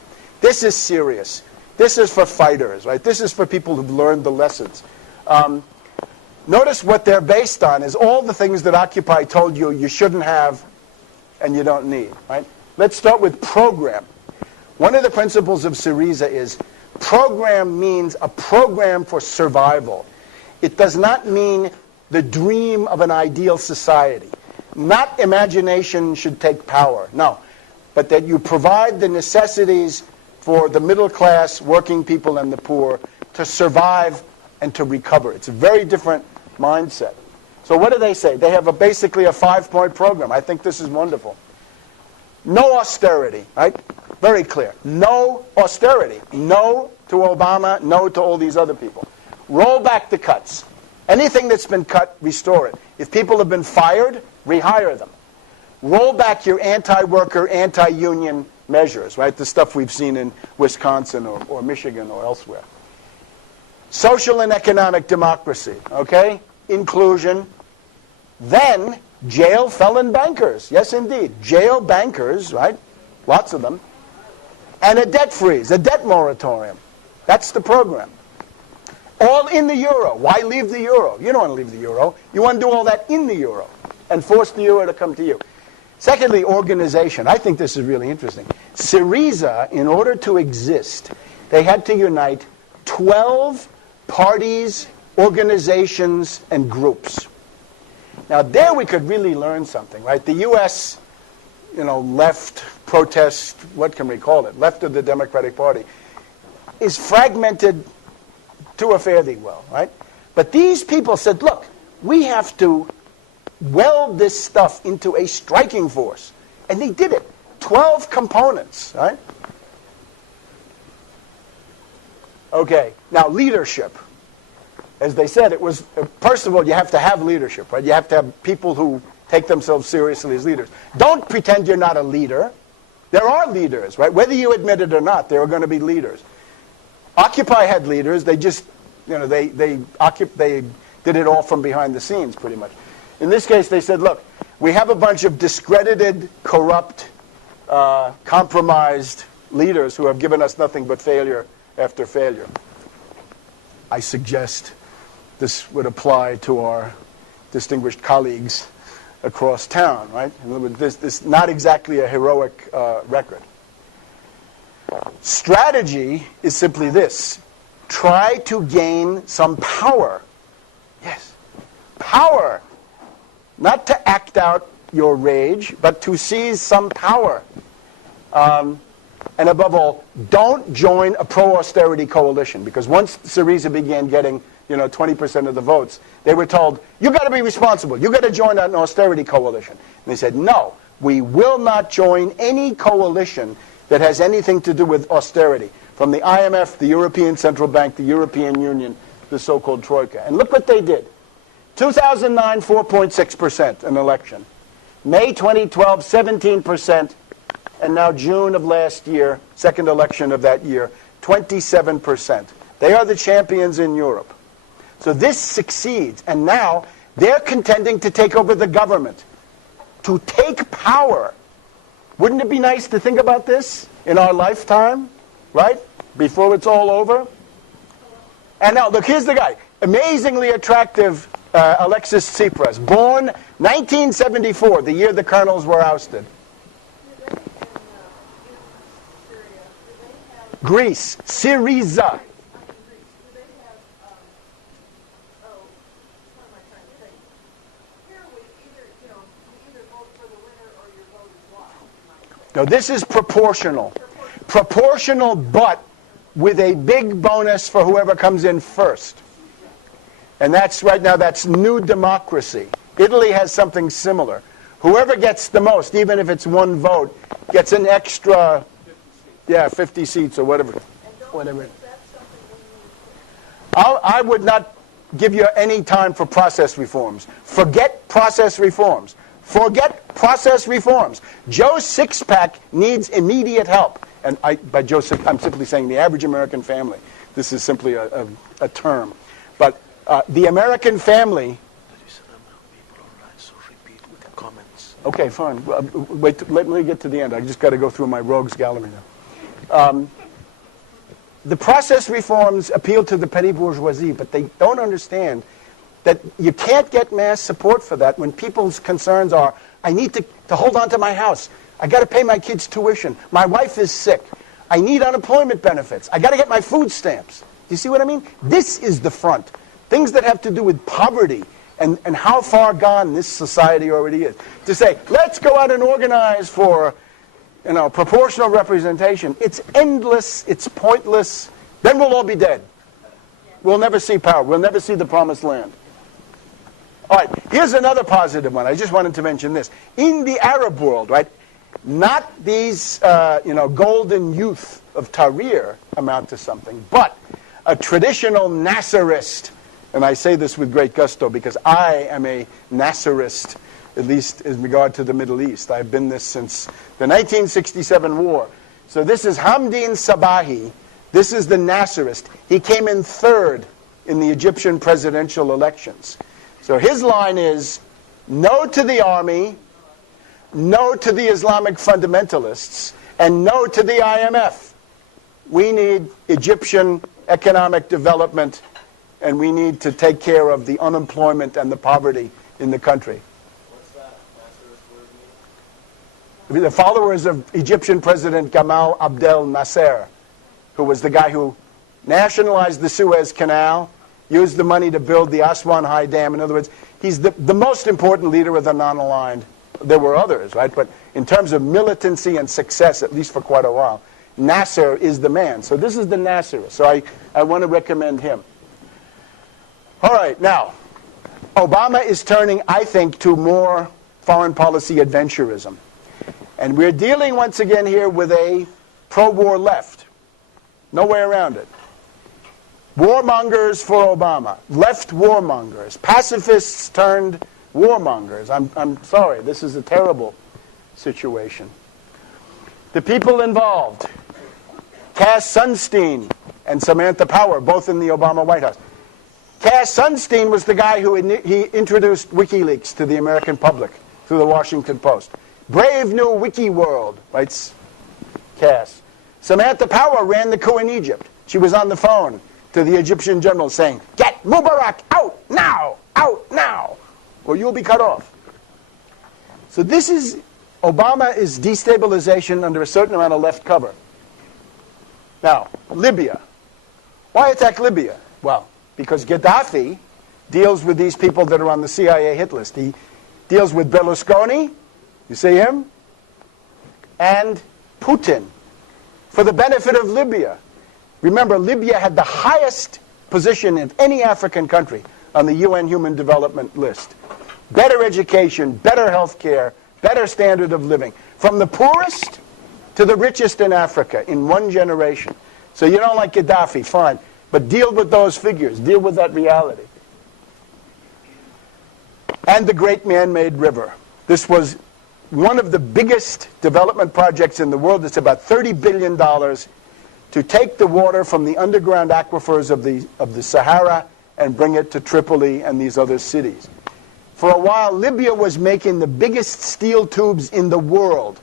This is serious. This is for fighters, right? This is for people who've learned the lessons. Notice what they're based on is all the things that Occupy told you you shouldn't have and you don't need, right? Let's start with program. One of the principles of Syriza is program means a program for survival. It does not mean the dream of an ideal society. Not imagination should take power, no. But that you provide the necessities for the middle class, working people, and the poor to survive and to recover. It's a very different mindset. So what do they say? They have basically a 5-point program. I think this is wonderful. No austerity, right? Very clear. No austerity. No to Obama, no to all these other people. Roll back the cuts. Anything that's been cut, restore it. If people have been fired, rehire them. Roll back your anti-worker, anti-union measures, right? The stuff we've seen in Wisconsin or Michigan or elsewhere. Social and economic democracy, okay? Inclusion. Then jail felon bankers. Yes, indeed. Jail bankers, right? Lots of them. And a debt freeze, a debt moratorium. That's the program. All in the euro. Why leave the euro? You don't want to leave the euro. You want to do all that in the euro and force the euro to come to you. Secondly, organization. I think this is really interesting. Syriza, in order to exist, they had to unite 12 parties, organizations, and groups. Now, there we could really learn something, right? The U.S., left protest, what can we call it? Left of the Democratic Party, is fragmented to a fairly well, right? But these people said, look, we have to weld this stuff into a striking force. And they did it. 12 components, right? Okay, now leadership. As they said, it was, first of all, you have to have leadership, right? You have to have people who take themselves seriously as leaders. Don't pretend you're not a leader. There are leaders, right? Whether you admit it or not, there are going to be leaders. Occupy had leaders. They just, they did it all from behind the scenes, pretty much. In this case, they said, look, we have a bunch of discredited, corrupt, compromised leaders who have given us nothing but failure after failure. I suggest this would apply to our distinguished colleagues across town, right? This is not exactly a heroic record. Strategy is simply this. Try to gain some power. Yes. Power. Not to act out your rage, but to seize some power. And above all, don't join a pro-austerity coalition, because once Syriza began getting 20% of the votes, they were told, you got to be responsible. You got to join an austerity coalition. And they said, no, we will not join any coalition that has anything to do with austerity, from the IMF, the European Central Bank, the European Union, the so-called Troika. And look what they did. 2009, 4.6% an election. May 2012, 17%. And now June of last year, second election of that year, 27%. They are the champions in Europe. So this succeeds. And now they're contending to take over the government. to take power. Wouldn't it be nice to think about this in our lifetime, right? Before it's all over? And now, look, here's the guy. Amazingly attractive Alexis Tsipras, born 1974, the year the colonels were ousted. Greece, Syriza. No, this is proportional. Proportional, but with a big bonus for whoever comes in first. And that's, right now, that's New Democracy. Italy has something similar. Whoever gets the most, even if it's one vote, gets an extra, 50 seats or whatever. I would not give you any time for process reforms. Forget process reforms. Forget process reforms. Joe's six-pack needs immediate help. And by Joe, I'm simply saying the average American family. This is simply a term. But the American family... Okay, fine. Wait, let me get to the end. I just got to go through my rogues gallery now. The process reforms appeal to the petty bourgeoisie, but they don't understand that you can't get mass support for that when people's concerns are, I need to hold on to my house. I got to pay my kids' tuition. My wife is sick. I need unemployment benefits. I got to get my food stamps. Do you see what I mean? This is the front. Things that have to do with poverty and how far gone this society already is. To say, let's go out and organize for proportional representation. It's endless. It's pointless. Then we'll all be dead. We'll never see power. We'll never see the promised land. All right, here's another positive one. I just wanted to mention this. In the Arab world, right, not these, golden youth of Tahrir amount to something, but a traditional Nasserist, and I say this with great gusto because I am a Nasserist, at least in regard to the Middle East. I've been this since the 1967 war. So this is Hamdin Sabahi. This is the Nasserist. He came in third in the Egyptian presidential elections. So his line is, no to the army, no to the Islamic fundamentalists, and no to the IMF. We need Egyptian economic development, and we need to take care of the unemployment and the poverty in the country. What's that? Nasserist word mean? The followers of Egyptian President Gamal Abdel Nasser, who was the guy who nationalized the Suez Canal, used the money to build the Aswan High Dam. In other words, he's the most important leader of the non-aligned. There were others, right? But in terms of militancy and success, at least for quite a while, Nasser is the man. So this is the Nasser. So I want to recommend him. All right, now, Obama is turning, I think, to more foreign policy adventurism. And we're dealing once again here with a pro-war left. No way around it. Warmongers for Obama. Left warmongers. Pacifists turned warmongers. I'm sorry, this is a terrible situation. The people involved, Cass Sunstein and Samantha Power, both in the Obama White House. Cass Sunstein was the guy who he introduced WikiLeaks to the American public through the Washington Post. Brave new wiki world, writes Cass. Samantha Power ran the coup in Egypt. She was on the phone to the Egyptian general saying, get Mubarak out now, or you'll be cut off. So this is, Obama is destabilization under a certain amount of left cover. Now, Libya. Why attack Libya? Well, because Gaddafi deals with these people that are on the CIA hit list. He deals with Berlusconi, you see him, and Putin, for the benefit of Libya. Remember, Libya had the highest position of any African country on the UN Human Development List. Better education, better health care, better standard of living. From the poorest to the richest in Africa in one generation. So you don't like Gaddafi, fine. But deal with those figures. Deal with that reality. And the Great Man-Made River. This was one of the biggest development projects in the world. It's about $30 billion to take the water from the underground aquifers of the Sahara and bring it to Tripoli and these other cities. For a while, Libya was making the biggest steel tubes in the world.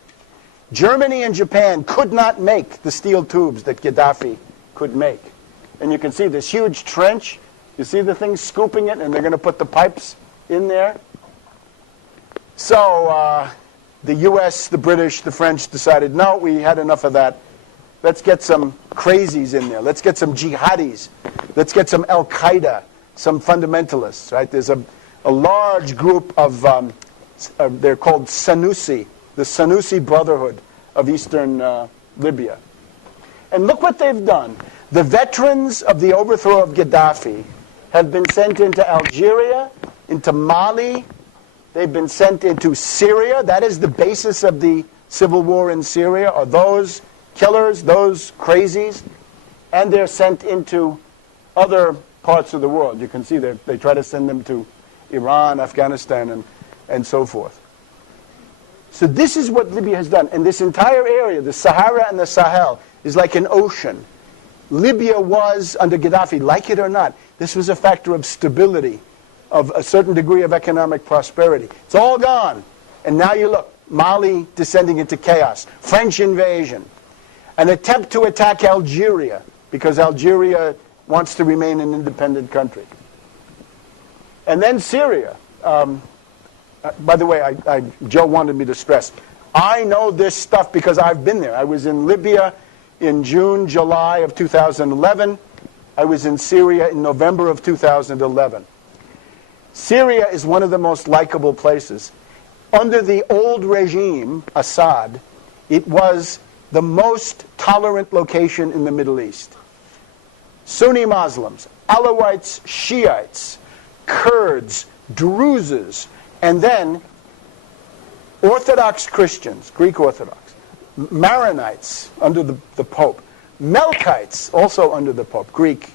Germany and Japan could not make the steel tubes that Gaddafi could make. And you can see this huge trench. You see the thing scooping it, and they're going to put the pipes in there. So the U.S., the British, the French decided, no, we had enough of that. Let's get some crazies in there. Let's get some jihadis. Let's get some Al-Qaeda, some fundamentalists. Right? There's a large group of, they're called Sanusi, the Sanusi Brotherhood of Eastern Libya. And look what they've done. The veterans of the overthrow of Gaddafi have been sent into Algeria, into Mali. They've been sent into Syria. That is the basis of the civil war in Syria, are those killers, those crazies. And they're sent into other parts of the world. You can see they try to send them to Iran, Afghanistan, and so forth. So this is what Libya has done. And this entire area, the Sahara and the Sahel, is like an ocean. Libya was, under Gaddafi, like it or not, this was a factor of stability, of a certain degree of economic prosperity. It's all gone. And now you look, Mali descending into chaos, French invasion, an attempt to attack Algeria, because Algeria wants to remain an independent country. And then Syria. By the way, Joe wanted me to stress, I know this stuff because I've been there. I was in Libya in June, July of 2011. I was in Syria in November of 2011. Syria is one of the most likable places. Under the old regime, Assad, it was the most tolerant location in the Middle East. Sunni Muslims, Alawites, Shiites, Kurds, Druzes, and then Orthodox Christians, Greek Orthodox, Maronites under the Pope, Melkites also under the Pope, Greek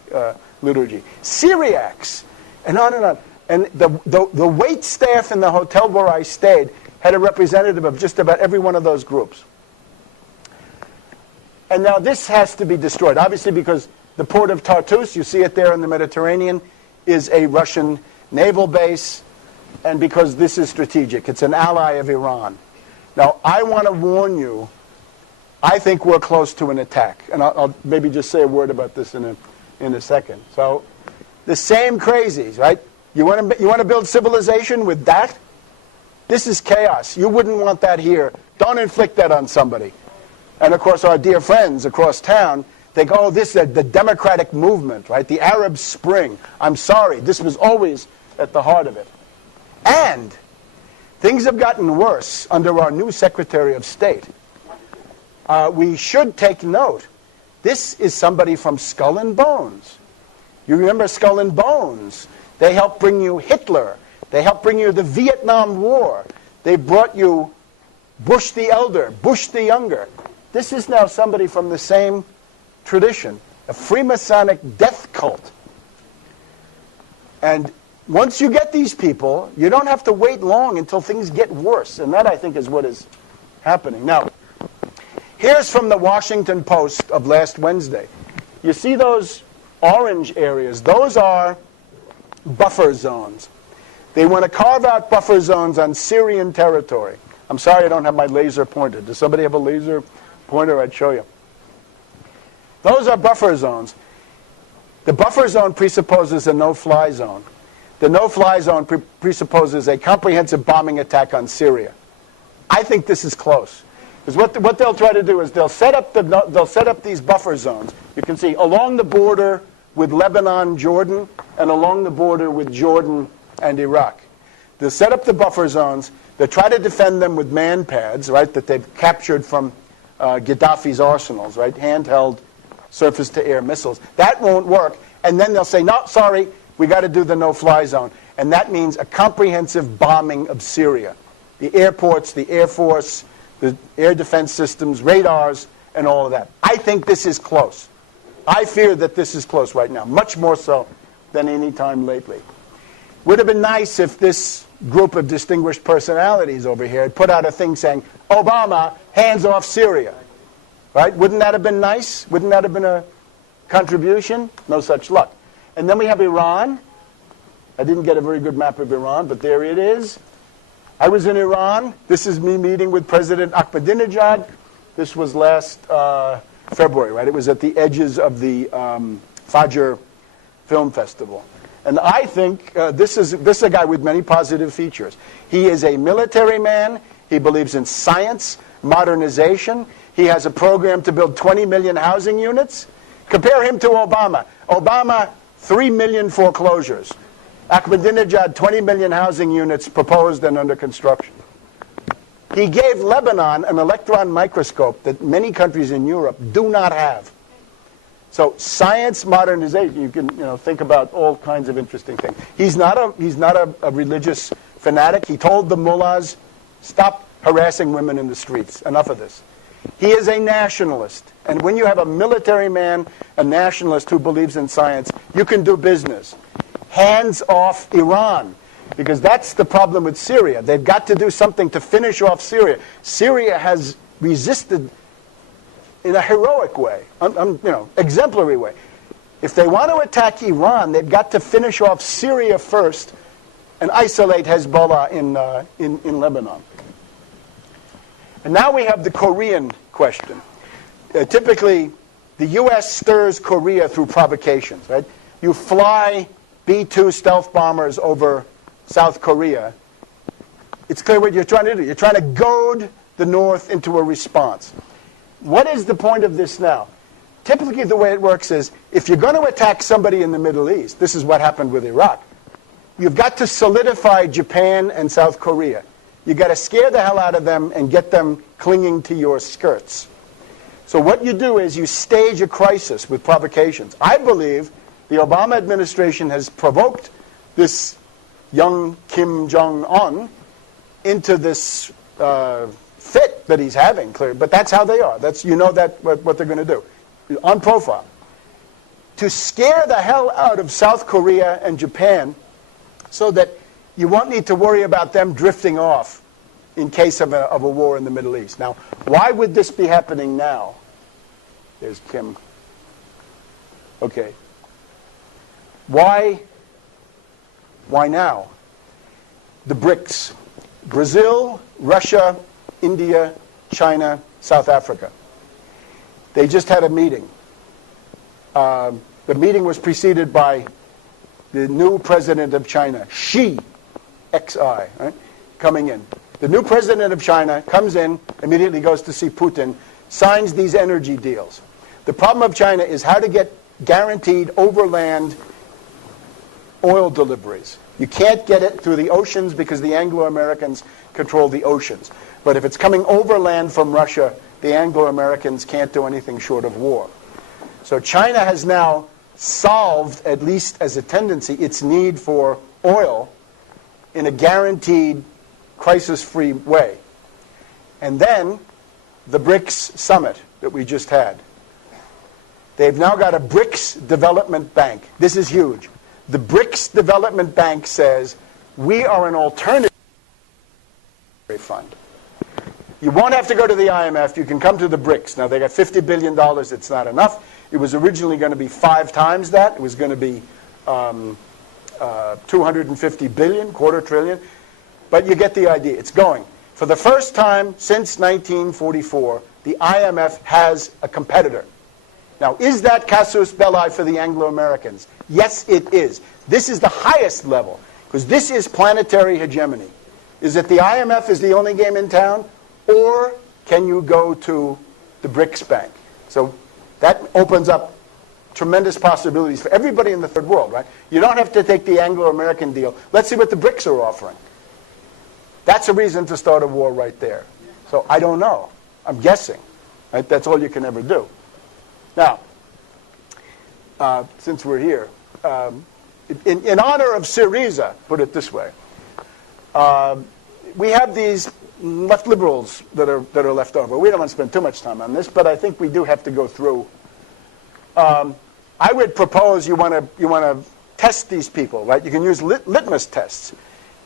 liturgy, Syriacs, and on and on. And the wait staff in the hotel where I stayed had a representative of just about every one of those groups. And now this has to be destroyed, obviously, because the port of Tartus, you see it there in the Mediterranean, is a Russian naval base, and because this is strategic. It's an ally of Iran. Now, I want to warn you, I think we're close to an attack. And I'll maybe just say a word about this in a second. So, the same crazies, right? You want to build civilization with that? This is chaos. You wouldn't want that here. Don't inflict that on somebody. And of course, our dear friends across town think, oh, this is the democratic movement, right? The Arab Spring. I'm sorry, this was always at the heart of it. And things have gotten worse under our new Secretary of State. We should take note. This is somebody from Skull and Bones. You remember Skull and Bones? They helped bring you Hitler. They helped bring you the Vietnam War. They brought you Bush the Elder, Bush the Younger. This is now somebody from the same tradition, a Freemasonic death cult. And once you get these people, you don't have to wait long until things get worse. And that, I think, is what is happening. Now, here's from the Washington Post of last Wednesday. You see those orange areas? Those are buffer zones. They want to carve out buffer zones on Syrian territory. I'm sorry I don't have my laser pointer. Does somebody have a laser pointer? I'd show you. Those are buffer zones. The buffer zone presupposes a no-fly zone. The no-fly zone presupposes a comprehensive bombing attack on Syria. I think this is close. Because what they'll try to do is they'll set up these buffer zones. You can see along the border with Lebanon, Jordan, and along the border with Jordan and Iraq. They'll set up the buffer zones. They'll try to defend them with man pads, right, that they've captured from Gaddafi's arsenals, right, handheld surface-to-air missiles. That won't work. And then they'll say, no, sorry, we got to do the no-fly zone. And that means a comprehensive bombing of Syria. The airports, the Air Force, the air defense systems, radars, and all of that. I think this is close. I fear that this is close right now, much more so than any time lately. Would have been nice if this group of distinguished personalities over here had put out a thing saying, Obama, hands off Syria. Right? Wouldn't that have been nice? Wouldn't that have been a contribution? No such luck. And then we have Iran. I didn't get a very good map of Iran, but there it is. I was in Iran. This is me meeting with President Ahmadinejad. This was last February, right? It was at the edges of the Fajr Film Festival. And I think this is a guy with many positive features. He is a military man. He believes in science, modernization. He has a program to build 20 million housing units. Compare him to Obama. Obama, 3 million foreclosures. Ahmadinejad, 20 million housing units proposed and under construction. He gave Lebanon an electron microscope that many countries in Europe do not have. So science, modernization, you can think about all kinds of interesting things. He's not a religious fanatic. He told the mullahs, stop harassing women in the streets. Enough of this. He is a nationalist. And when you have a military man, a nationalist who believes in science, you can do business. Hands off Iran. Because that's the problem with Syria. They've got to do something to finish off Syria. Syria has resisted in a heroic way, exemplary way. If they want to attack Iran, they've got to finish off Syria first and isolate Hezbollah in Lebanon. And now we have the Korean question. Typically, the U.S. stirs Korea through provocations, right? You fly B-2 stealth bombers over South Korea. It's clear what you're trying to do. You're trying to goad the North into a response. What is the point of this now? Typically, the way it works is, if you're going to attack somebody in the Middle East, this is what happened with Iraq, you've got to solidify Japan and South Korea. You've got to scare the hell out of them and get them clinging to your skirts. So what you do is you stage a crisis with provocations. I believe the Obama administration has provoked this young Kim Jong-un into this fit that he's having, clearly. But that's how they are. That's, what they're going to do. On profile. To scare the hell out of South Korea and Japan so that you won't need to worry about them drifting off in case of a war in the Middle East. Now, why would this be happening now? There's Kim. Okay. Why now? The BRICS. Brazil, Russia, India, China, South Africa. They just had a meeting. The meeting was preceded by the new president of China, Xi, X-I, right, coming in. The new president of China comes in, immediately goes to see Putin, signs these energy deals. The problem of China is how to get guaranteed overland oil deliveries. You can't get it through the oceans because the Anglo-Americans control the oceans. But if it's coming overland from Russia, the Anglo-Americans can't do anything short of war. So China has now solved, at least as a tendency, its need for oil in a guaranteed, crisis-free way. And then the BRICS summit that we just had. They've now got a BRICS development bank. This is huge. The BRICS development bank says, we are an alternative fund. You won't have to go to the IMF. You can come to the BRICS. Now, they got $50 billion. It's not enough. It was originally going to be 5 times that. It was going to be 250 billion, quarter trillion. But you get the idea. It's going. For the first time since 1944, the IMF has a competitor. Now, is that casus belli for the Anglo-Americans? Yes, it is. This is the highest level, because this is planetary hegemony. Is it the IMF is the only game in town, or can you go to the BRICS Bank? So that opens up tremendous possibilities for everybody in the third world, right? You don't have to take the Anglo-American deal. Let's see what the BRICS are offering. That's a reason to start a war right there. So I don't know. I'm guessing. Right? That's all you can ever do. Now, since we're here, in honor of Syriza, put it this way, we have these left liberals that are left over. We don't want to spend too much time on this, but I think we do have to go through. I would propose you want to test these people, right? You can use litmus tests.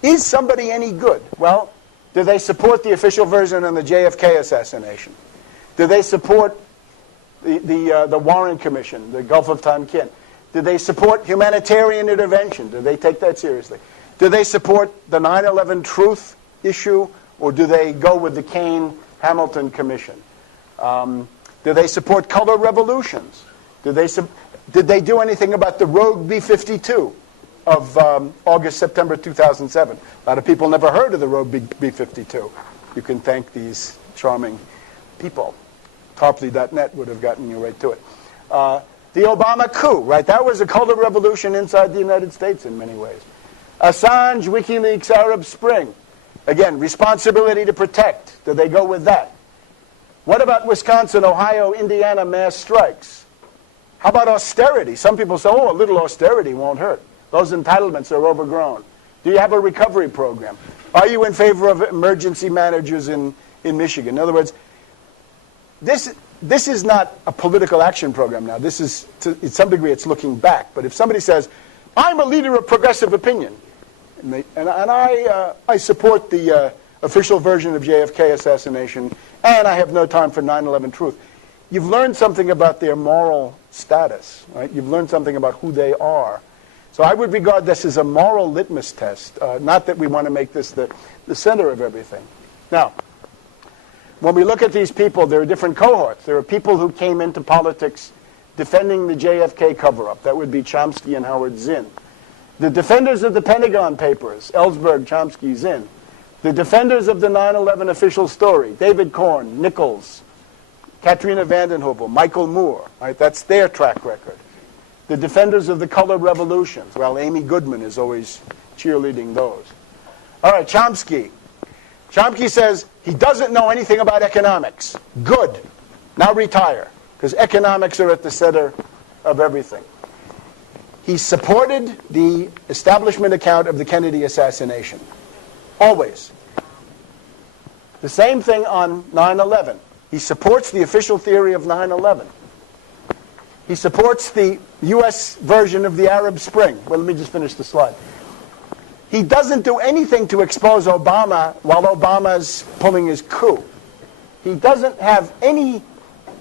Is somebody any good? Well, do they support the official version on the JFK assassination? Do they support the Warren Commission, the Gulf of Tonkin? Do they support humanitarian intervention? Do they take that seriously? Do they support the 9/11 truth issue, or do they go with the Kane-Hamilton Commission? Do they support color revolutions? Did they do anything about the rogue B-52 of August, September 2007? A lot of people never heard of the rogue B-52. You can thank these charming people. Tarpley.net would have gotten you right to it. The Obama coup, right? That was a color revolution inside the United States in many ways. Assange, WikiLeaks, Arab Spring. Again, responsibility to protect. Do they go with that? What about Wisconsin, Ohio, Indiana mass strikes? How about austerity? Some people say, oh, a little austerity won't hurt. Those entitlements are overgrown. Do you have a recovery program? Are you in favor of emergency managers in Michigan? In other words, this is not a political action program now. This is, to some degree, it's looking back. But if somebody says, I'm a leader of progressive opinion, and I support the official version of JFK assassination, and I have no time for 9/11 truth, you've learned something about their moral status, right? You've learned something about who they are. So I would regard this as a moral litmus test, not that we want to make this the center of everything. Now, when we look at these people, there are different cohorts. There are people who came into politics defending the JFK cover-up. That would be Chomsky and Howard Zinn. The defenders of the Pentagon Papers, Ellsberg, Chomsky, Zinn. The defenders of the 9/11 official story, David Korn, Nichols, Katrina vanden Heuvel, Michael Moore. Right? That's their track record. The defenders of the color revolutions. Well, Amy Goodman is always cheerleading those. All right, Chomsky. Chomsky says he doesn't know anything about economics. Good. Now retire, because economics are at the center of everything. He supported the establishment account of the Kennedy assassination. Always. The same thing on 9/11. He supports the official theory of 9/11. He supports the U.S. version of the Arab Spring. Well, let me just finish the slide. He doesn't do anything to expose Obama while Obama's pulling his coup. He doesn't have any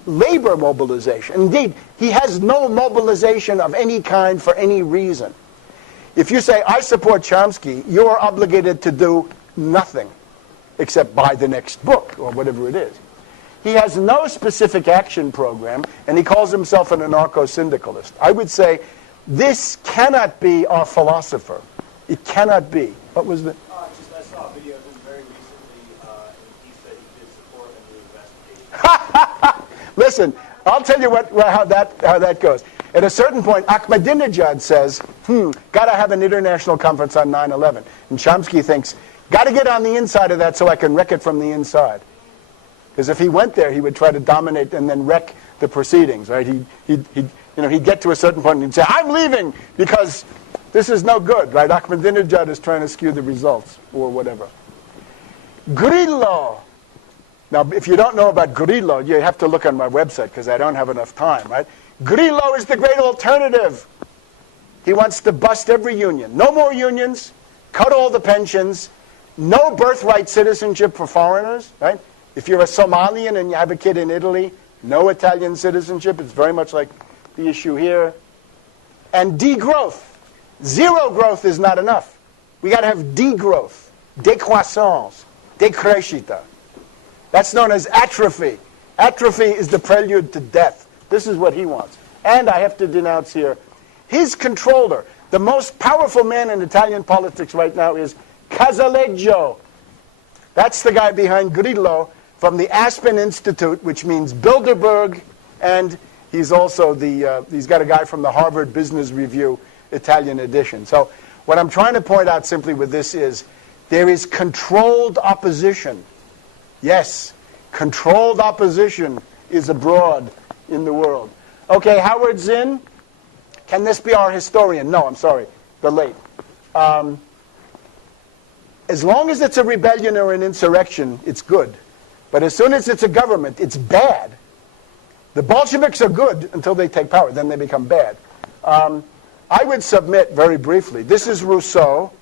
labor mobilization. Indeed, he has no mobilization of any kind for any reason. If you say, I support Chomsky, you are obligated to do nothing except buy the next book or whatever it is. He has no specific action program, and he calls himself an anarcho-syndicalist. I would say this cannot be our philosopher. It cannot be. What was the... I saw a video of him very recently, and he said he did support a new investigation. Listen, I'll tell you how that goes. At a certain point, Ahmadinejad says, got to have an international conference on 9/11. And Chomsky thinks, got to get on the inside of that so I can wreck it from the inside. Because if he went there, he would try to dominate and then wreck the proceedings, right? He'd get to a certain point and he'd say, I'm leaving because this is no good, right? Ahmadinejad is trying to skew the results or whatever. Grillo. Now, if you don't know about Grillo, you have to look on my website because I don't have enough time, right? Grillo is the great alternative. He wants to bust every union. No more unions, cut all the pensions, no birthright citizenship for foreigners, right? If you're a Somalian and you have a kid in Italy, no Italian citizenship. It's very much like the issue here. And degrowth. Zero growth is not enough. We got to have degrowth, décroissance, décrescita. That's known as atrophy. Atrophy is the prelude to death. This is what he wants. And I have to denounce here, his controller, the most powerful man in Italian politics right now is Casaleggio. That's the guy behind Grillo from the Aspen Institute, which means Bilderberg, and he's also he's got a guy from the Harvard Business Review Italian edition. So what I'm trying to point out simply with this is there is controlled opposition. Yes, controlled opposition is abroad in the world. Okay, Howard Zinn, can this be our historian? No, I'm sorry, the late. As long as it's a rebellion or an insurrection, it's good. But as soon as it's a government, it's bad. The Bolsheviks are good until they take power, then they become bad. I would submit very briefly, this is Rousseau.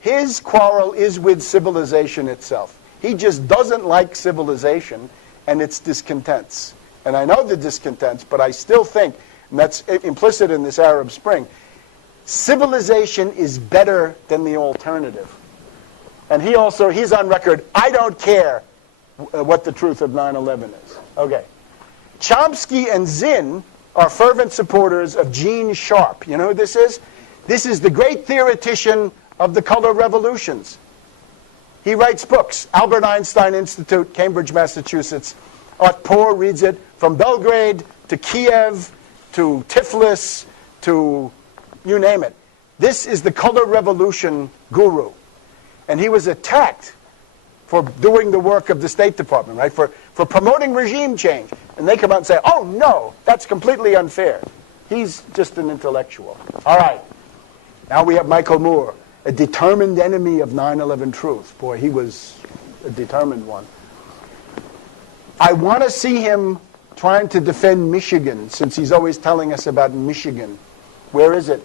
His quarrel is with civilization itself. He just doesn't like civilization and its discontents. And I know the discontents, but I still think and that's implicit in this Arab Spring, civilization is better than the alternative. And he's on record, I don't care what the truth of 9/11 is. Okay. Chomsky and Zinn are fervent supporters of Gene Sharp. You know who this is? This is the great theoretician of the color revolutions. He writes books. Albert Einstein Institute, Cambridge, Massachusetts. Art Poor reads it from Belgrade to Kiev to Tiflis to you name it. This is the color revolution guru. And he was attacked for doing the work of the State Department, right? For promoting regime change. And they come out and say, oh no, that's completely unfair. He's just an intellectual. All right. Now we have Michael Moore, a determined enemy of 9/11 truth. Boy, he was a determined one. I want to see him trying to defend Michigan, since he's always telling us about Michigan. Where is it?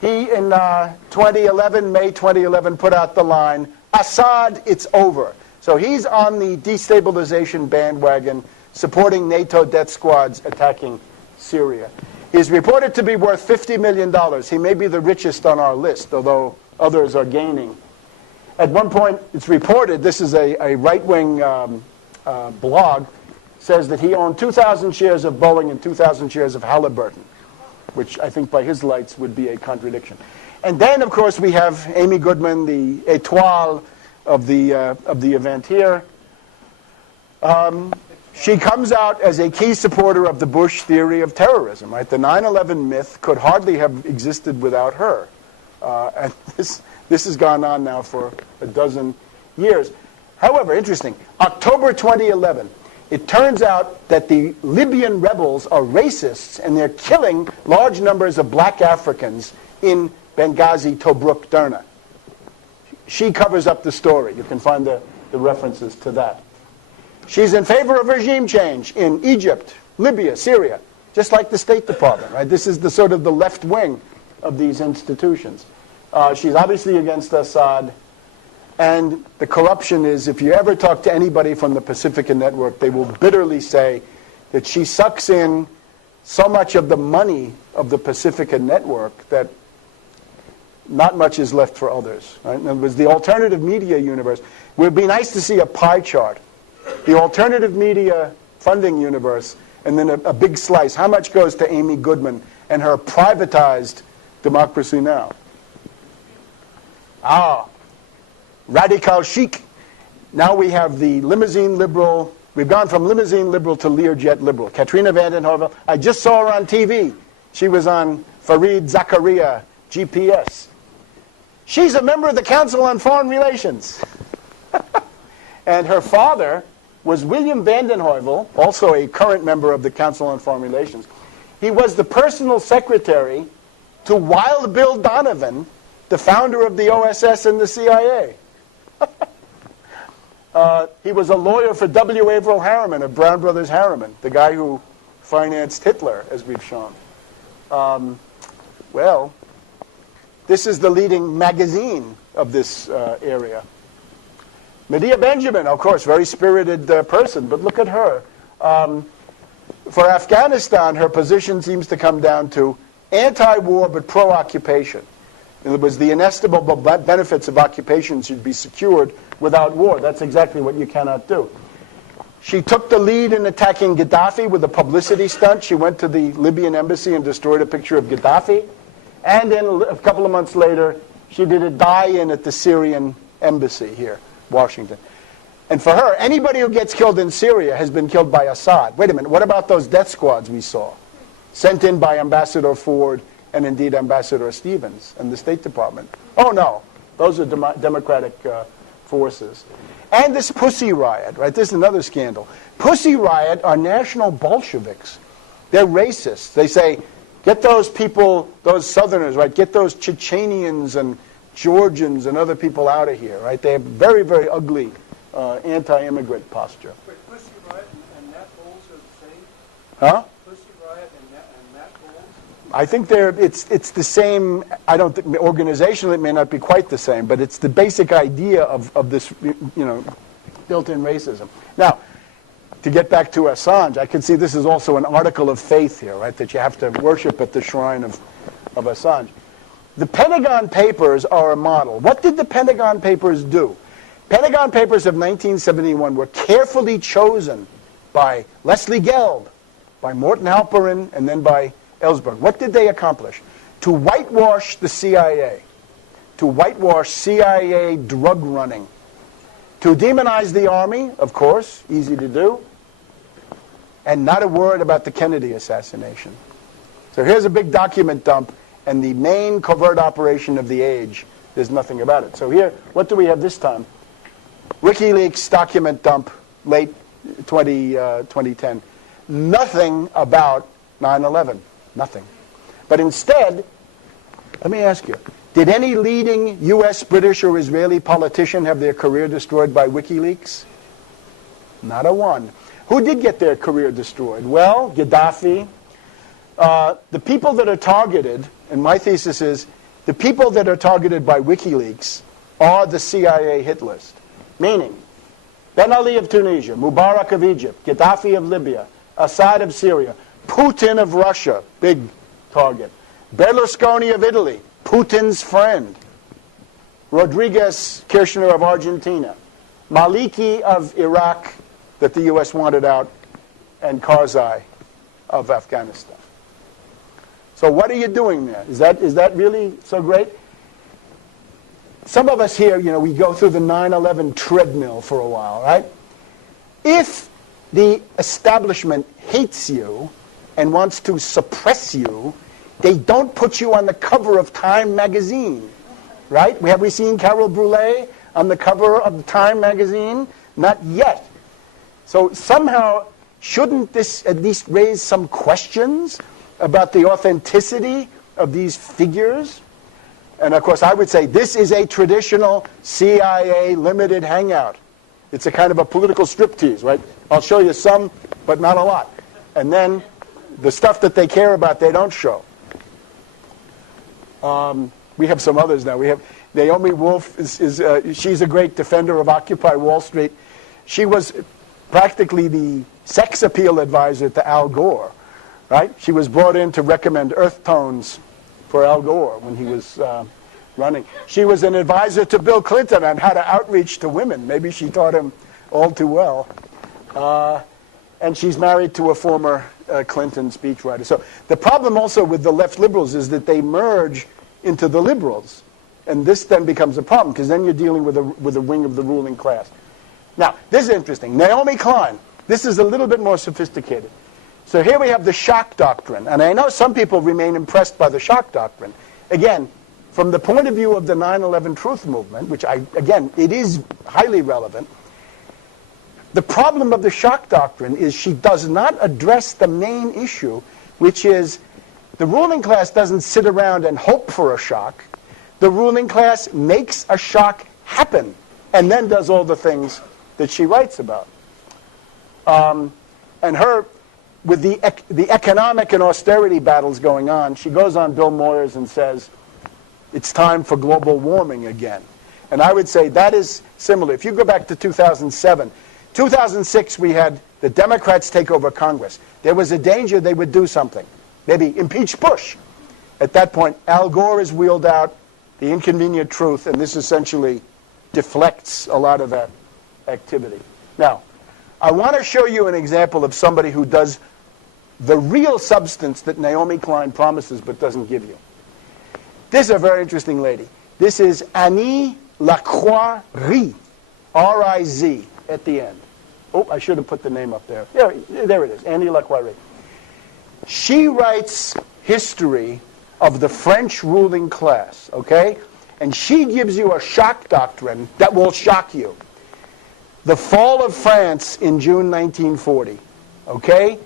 He, in May 2011, put out the line, Assad, it's over. So he's on the destabilization bandwagon, supporting NATO death squads attacking Syria. He's reported to be worth $50 million. He may be the richest on our list, although others are gaining. At one point, it's reported, this is a right-wing blog, says that he owned 2,000 shares of Boeing and 2,000 shares of Halliburton, which I think by his lights would be a contradiction. And then, of course, we have Amy Goodman, the étoile of the event here. She comes out as a key supporter of the Bush theory of terrorism, right? The 9/11 myth could hardly have existed without her. And this has gone on now for a dozen years. However, interesting, October 2011, it turns out that the Libyan rebels are racists and they're killing large numbers of black Africans in Benghazi, Tobruk, Derna. She covers up the story. You can find the references to that. She's in favor of regime change in Egypt, Libya, Syria, just like the State Department, right? This is the sort of the left wing of these institutions. She's obviously against Assad. And the corruption is, if you ever talk to anybody from the Pacifica Network, they will bitterly say that she sucks in so much of the money of the Pacifica Network that not much is left for others. Right? In other words, the alternative media universe, it would be nice to see a pie chart. The alternative media funding universe, and then a big slice. How much goes to Amy Goodman and her privatized Democracy Now? Radical chic. Now we have the limousine liberal. We've gone from limousine liberal to Learjet liberal. Katrina vanden Heuvel. I just saw her on TV. She was on Fareed Zakaria, GPS. She's a member of the Council on Foreign Relations. And her father was William vanden Heuvel, also a current member of the Council on Foreign Relations. He was the personal secretary to Wild Bill Donovan, the founder of the OSS and the CIA. He was a lawyer for W. Averill Harriman of Brown Brothers Harriman, the guy who financed Hitler, as we've shown. Well, this is the leading magazine of this area. Medea Benjamin, of course, very spirited person, but look at her. For Afghanistan, her position seems to come down to anti-war but pro-occupation. In other words, the inestimable benefits of occupation should be secured without war. That's exactly what you cannot do. She took the lead in attacking Gaddafi with a publicity stunt. She went to the Libyan embassy and destroyed a picture of Gaddafi. And then a couple of months later, she did a die-in at the Syrian embassy here, Washington. And for her, anybody who gets killed in Syria has been killed by Assad. Wait a minute, what about those death squads we saw? Sent in by Ambassador Ford and indeed Ambassador Stevens and the State Department. Oh no, those are democratic forces. And this Pussy Riot, right? This is another scandal. Pussy Riot are national Bolsheviks. They're racists. They say, get those people, those Southerners, right? Get those Chechenians and Georgians and other people out of here, right? They have very, very ugly anti-immigrant posture. Wait, Pussy Riot and Nat Bowles are the same? Huh? Pussy Riot and Nat Bowles? I think it's the same. I don't think organizationally it may not be quite the same, but it's the basic idea of this, built-in racism. Now, to get back to Assange, I can see this is also an article of faith here, right? That you have to worship at the shrine of Assange. The Pentagon Papers are a model. What did the Pentagon Papers do? Pentagon Papers of 1971 were carefully chosen by Leslie Gelb, by Morton Halperin, and then by Ellsberg. What did they accomplish? To whitewash the CIA, to whitewash CIA drug running, to demonize the Army, of course, easy to do, and not a word about the Kennedy assassination. So here's a big document dump, and the main covert operation of the age, there's nothing about it. So here, what do we have this time? WikiLeaks document dump, late 2010. Nothing about 9/11. Nothing. But instead, let me ask you, did any leading U.S., British, or Israeli politician have their career destroyed by WikiLeaks? Not a one. Who did get their career destroyed? Well, Gaddafi. The people that are targeted, and my thesis is, the people that are targeted by WikiLeaks are the CIA hit list. Meaning, Ben Ali of Tunisia, Mubarak of Egypt, Gaddafi of Libya, Assad of Syria, Putin of Russia, big target, Berlusconi of Italy, Putin's friend, Rodriguez Kirchner of Argentina, Maliki of Iraq, that the U.S. wanted out, and Karzai of Afghanistan. So what are you doing there? Is that really so great? Some of us here, we go through the 9/11 treadmill for a while, right? If the establishment hates you and wants to suppress you, they don't put you on the cover of Time magazine, right? Have we seen Carol Brûlé on the cover of Time magazine? Not yet. So somehow, shouldn't this at least raise some questions about the authenticity of these figures? And of course, I would say this is a traditional CIA limited hangout. It's a kind of a political striptease, right? I'll show you some, but not a lot. And then the stuff that they care about, they don't show. We have some others now. We have Naomi Wolf. She's a great defender of Occupy Wall Street. She was practically the sex appeal advisor to Al Gore, right? She was brought in to recommend earth tones for Al Gore when he was running. She was an advisor to Bill Clinton on how to outreach to women. Maybe she taught him all too well. And she's married to a former Clinton speechwriter. So the problem also with the left liberals is that they merge into the liberals. And this then becomes a problem, because then you're dealing with a wing of the ruling class. Now, this is interesting. Naomi Klein. This is a little bit more sophisticated. So here we have the shock doctrine. And I know some people remain impressed by the shock doctrine. Again, from the point of view of the 9/11 truth movement, which it is highly relevant, the problem of the shock doctrine is she does not address the main issue, which is the ruling class doesn't sit around and hope for a shock. The ruling class makes a shock happen and then does all the things that she writes about. And her, with the economic and austerity battles going on, she goes on Bill Moyers and says, it's time for global warming again. And I would say that is similar. If you go back to 2007, 2006 we had the Democrats take over Congress. There was a danger they would do something. Maybe impeach Bush. At that point, Al Gore is wheeled out, the inconvenient truth, and this essentially deflects a lot of that activity. Now, I want to show you an example of somebody who does the real substance that Naomi Klein promises but doesn't give you. This is a very interesting lady. This is Annie Lacroix-Riz, R-I-Z at the end. Oh, I should have put the name up there. There it is, Annie Lacroix-Riz. She writes history of the French ruling class, okay? And she gives you a shock doctrine that will shock you. The fall of France in June 1940, okay?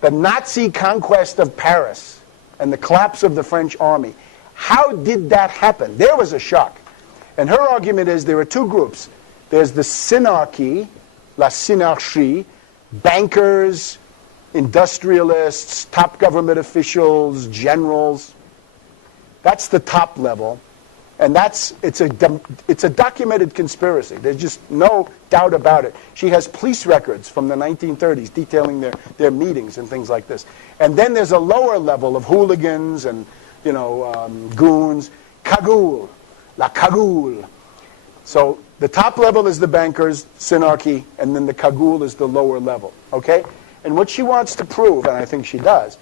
The Nazi conquest of Paris and the collapse of the French army. How did that happen? There was a shock. And her argument is there are two groups. There's the synarchy, la synarchie, bankers, industrialists, top government officials, generals. That's the top level. And it's a documented conspiracy. There's just no doubt about it. She has police records from the 1930s detailing their meetings and things like this. And then there's a lower level of hooligans and goons. Cagoule, la cagoule. So the top level is the bankers, synarchy, and then the cagoule is the lower level. Okay? And what she wants to prove, and I think she does,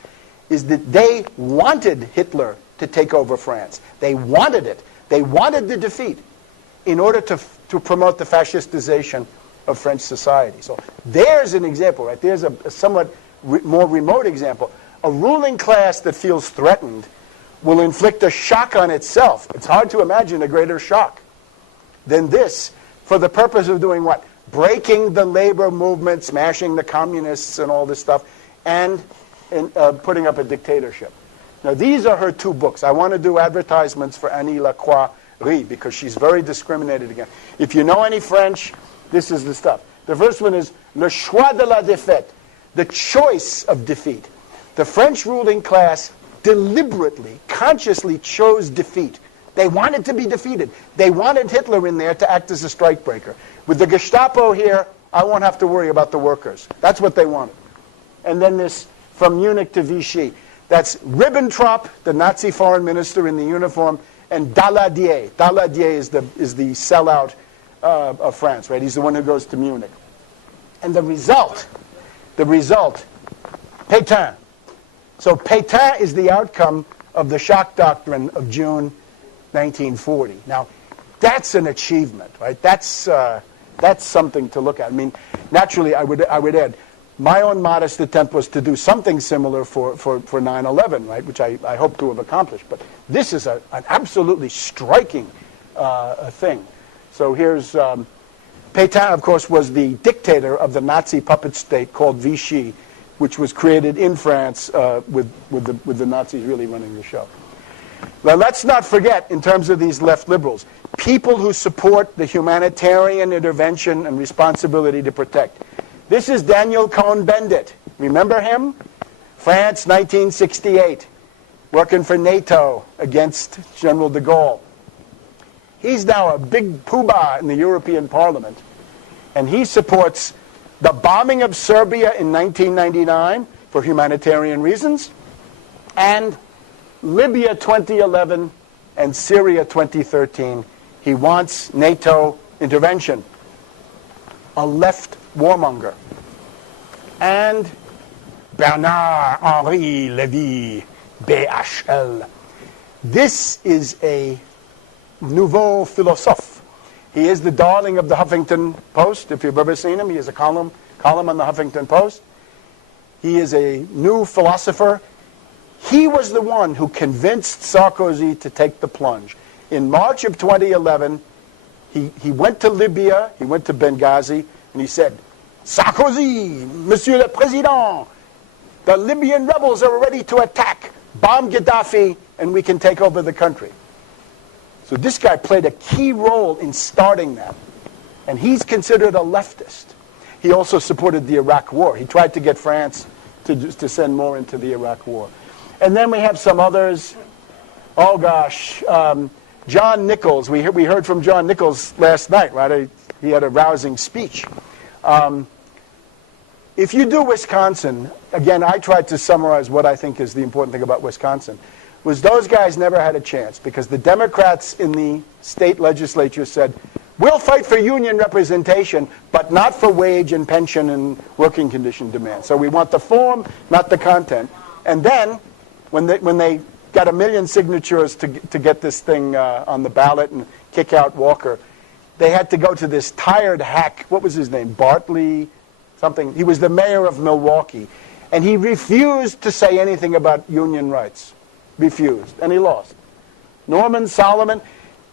is that they wanted Hitler to take over France. They wanted it. They wanted the defeat in order to promote the fascistization of French society. So there's an example, right? There's a somewhat more remote example. A ruling class that feels threatened will inflict a shock on itself. It's hard to imagine a greater shock than this for the purpose of doing what? Breaking the labor movement, smashing the communists and all this stuff, and putting up a dictatorship. Now, these are her two books. I want to do advertisements for Annie Lacroix-Rie because she's very discriminated against. If you know any French, this is the stuff. The first one is Le choix de la défaite, the choice of defeat. The French ruling class deliberately, consciously chose defeat. They wanted to be defeated. They wanted Hitler in there to act as a strikebreaker. With the Gestapo here, I won't have to worry about the workers. That's what they wanted. And then this, from Munich to Vichy. That's Ribbentrop, the Nazi foreign minister in the uniform, and Daladier. Daladier is the sellout of France, right? He's the one who goes to Munich. And the result, Pétain. So Pétain is the outcome of the shock doctrine of June 1940. Now, that's an achievement, right? That's something to look at. I mean, naturally, I would add, my own modest attempt was to do something similar for 9/11, right, which I hope to have accomplished. But this is an absolutely striking thing. So here's Pétain, of course, was the dictator of the Nazi puppet state called Vichy, which was created in France with the Nazis really running the show. Now, let's not forget, in terms of these left liberals, people who support the humanitarian intervention and responsibility to protect. This is Daniel Cohn-Bendit. Remember him? France, 1968, working for NATO against General de Gaulle. He's now a big poobah in the European Parliament, and he supports the bombing of Serbia in 1999 for humanitarian reasons, and Libya 2011 and Syria 2013. He wants NATO intervention. A left warmonger. And Bernard-Henri Lévy, BHL. This is a nouveau philosophe. He is the darling of the Huffington Post, if you've ever seen him. He has a column on the Huffington Post. He is a new philosopher. He was the one who convinced Sarkozy to take the plunge. In March of 2011, he went to Libya, he went to Benghazi, and he said, Sarkozy, Monsieur le Président, the Libyan rebels are ready to attack. Bomb Gaddafi, and we can take over the country. So this guy played a key role in starting that. And he's considered a leftist. He also supported the Iraq War. He tried to get France to send more into the Iraq War. And then we have some others. Oh, gosh. John Nichols. We heard from John Nichols last night, right? He had a rousing speech. If you do Wisconsin, again, I tried to summarize what I think is the important thing about Wisconsin, was those guys never had a chance because the Democrats in the state legislature said, we'll fight for union representation, but not for wage and pension and working condition demands. So we want the form, not the content. And then, when they got 1 million signatures to get this thing on the ballot and kick out Walker, they had to go to this tired hack, what was his name, Bartley something. He was the mayor of Milwaukee. And he refused to say anything about union rights. Refused. And he lost. Norman Solomon,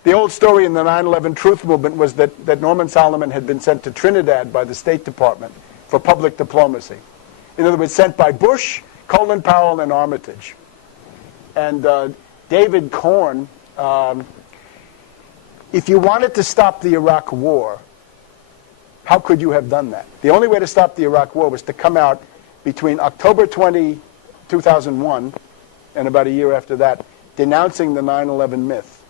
the old story in the 9/11 Truth Movement was that Norman Solomon had been sent to Trinidad by the State Department for public diplomacy. In other words, sent by Bush, Colin Powell, and Armitage. And David Korn, if you wanted to stop the Iraq War, how could you have done that? The only way to stop the Iraq War was to come out between October 20, 2001, and about a year after that, denouncing the 9/11 myth.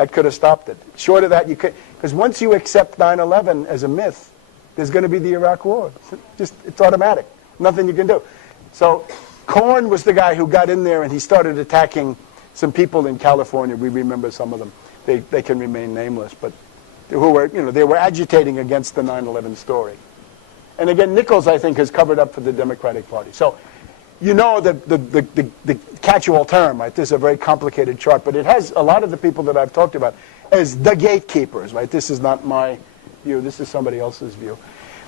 That could have stopped it. Short of that, you could, because once you accept 9/11 as a myth, there's going to be the Iraq War. It's automatic. Nothing you can do. So Korn was the guy who got in there and he started attacking some people in California. We remember some of them. They can remain nameless, but who were, they were agitating against the 9/11 story. And again, Nichols, I think, has covered up for the Democratic Party. So you know the catch-all term, right? This is a very complicated chart, but it has a lot of the people that I've talked about as the gatekeepers, right? This is not my view. This is somebody else's view.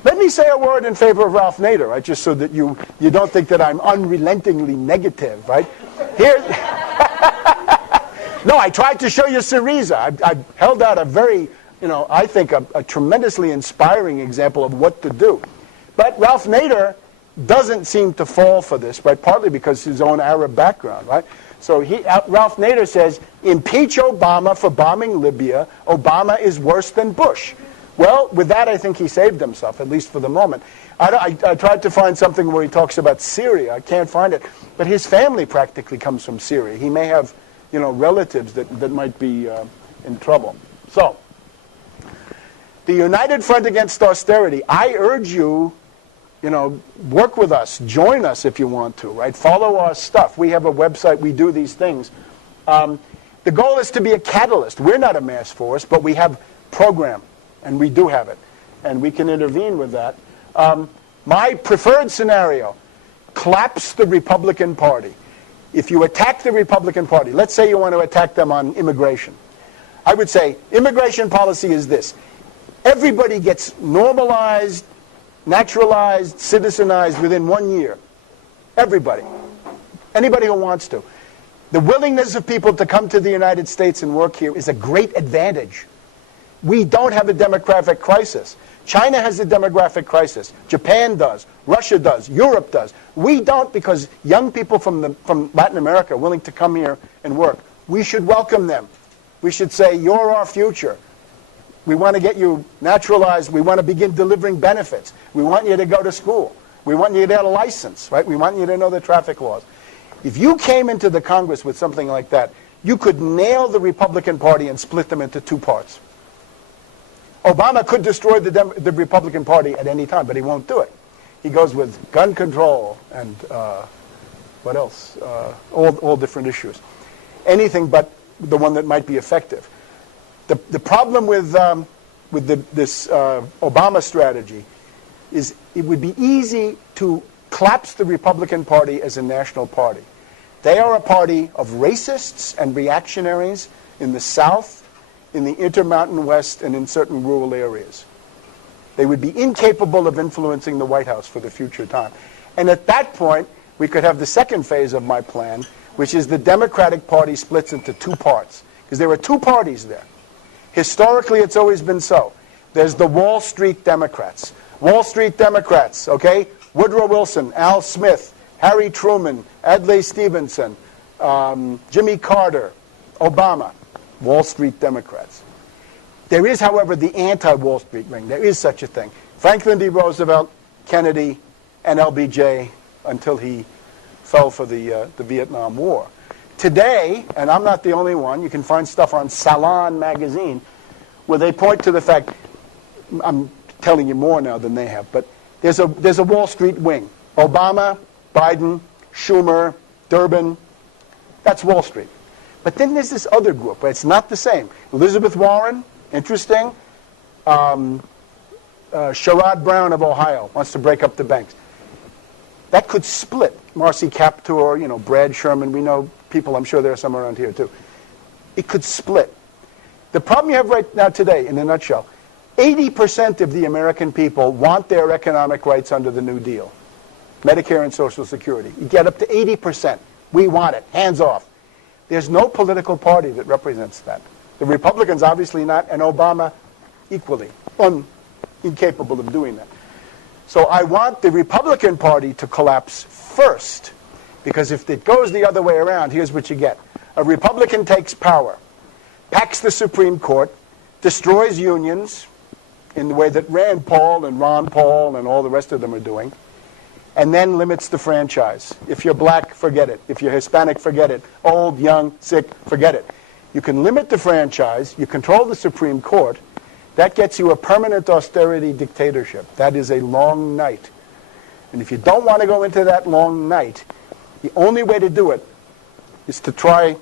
Let me say a word in favor of Ralph Nader, right? Just so that you don't think that I'm unrelentingly negative, right? Here, no, I tried to show you Syriza. I held out a very, I think a tremendously inspiring example of what to do. But Ralph Nader doesn't seem to fall for this, right? Partly because his own Arab background, right? So Ralph Nader says, impeach Obama for bombing Libya. Obama is worse than Bush. Well, with that, I think he saved himself, at least for the moment. I tried to find something where he talks about Syria. I can't find it. But his family practically comes from Syria. He may have, relatives that might be in trouble. So, the United Front Against Austerity, I urge you, work with us, join us if you want to, right? Follow our stuff. We have a website, we do these things. The goal is to be a catalyst. We're not a mass force, but we have program. And we do have it. And we can intervene with that. My preferred scenario, collapse the Republican Party. If you attack the Republican Party, let's say you want to attack them on immigration. I would say immigration policy is this. Everybody gets normalized, naturalized, citizenized within 1 year. Everybody. Anybody who wants to. The willingness of people to come to the United States and work here is a great advantage. We don't have a demographic crisis. China has a demographic crisis. Japan does. Russia does. Europe does. We don't, because young people from Latin America are willing to come here and work. We should welcome them. We should say, you're our future. We want to get you naturalized. We want to begin delivering benefits. We want you to go to school. We want you to get a license, right? We want you to know the traffic laws. If you came into the Congress with something like that, you could nail the Republican Party and split them into two parts. Obama could destroy the Republican Party at any time, but he won't do it. He goes with gun control and what else? All different issues. Anything but the one that might be effective. The problem with this Obama strategy is it would be easy to collapse the Republican Party as a national party. They are a party of racists and reactionaries in the South, in the Intermountain West, and in certain rural areas. They would be incapable of influencing the White House for the future time. And at that point, we could have the second phase of my plan, which is the Democratic Party splits into two parts. Because there are two parties there. Historically, it's always been so. There's the Wall Street Democrats. Wall Street Democrats, okay? Woodrow Wilson, Al Smith, Harry Truman, Adlai Stevenson, Jimmy Carter, Obama. Wall Street Democrats. There is, however, the anti-Wall Street wing. There is such a thing. Franklin D. Roosevelt, Kennedy, and LBJ until he fell for the Vietnam War. Today, and I'm not the only one, you can find stuff on Salon magazine where they point to the fact, I'm telling you more now than they have, but there's a Wall Street wing. Obama, Biden, Schumer, Durbin, that's Wall Street. But then there's this other group, but it's not the same. Elizabeth Warren, interesting. Sherrod Brown of Ohio wants to break up the banks. That could split. Marcy Kaptur, Brad Sherman, we know people, I'm sure there are some around here too. It could split. The problem you have right now today, in a nutshell, 80% of the American people want their economic rights under the New Deal. Medicare and Social Security. You get up to 80%. We want it. Hands off. There's no political party that represents that. The Republicans obviously not, and Obama equally incapable of doing that. So I want the Republican Party to collapse first, because if it goes the other way around, here's what you get. A Republican takes power, packs the Supreme Court, destroys unions in the way that Rand Paul and Ron Paul and all the rest of them are doing, and then limits the franchise. If you're black, forget it. If you're Hispanic, forget it. Old, young, sick, forget it. You can limit the franchise. You control the Supreme Court. That gets you a permanent austerity dictatorship. That is a long night. And if you don't want to go into that long night, the only way to do it is to try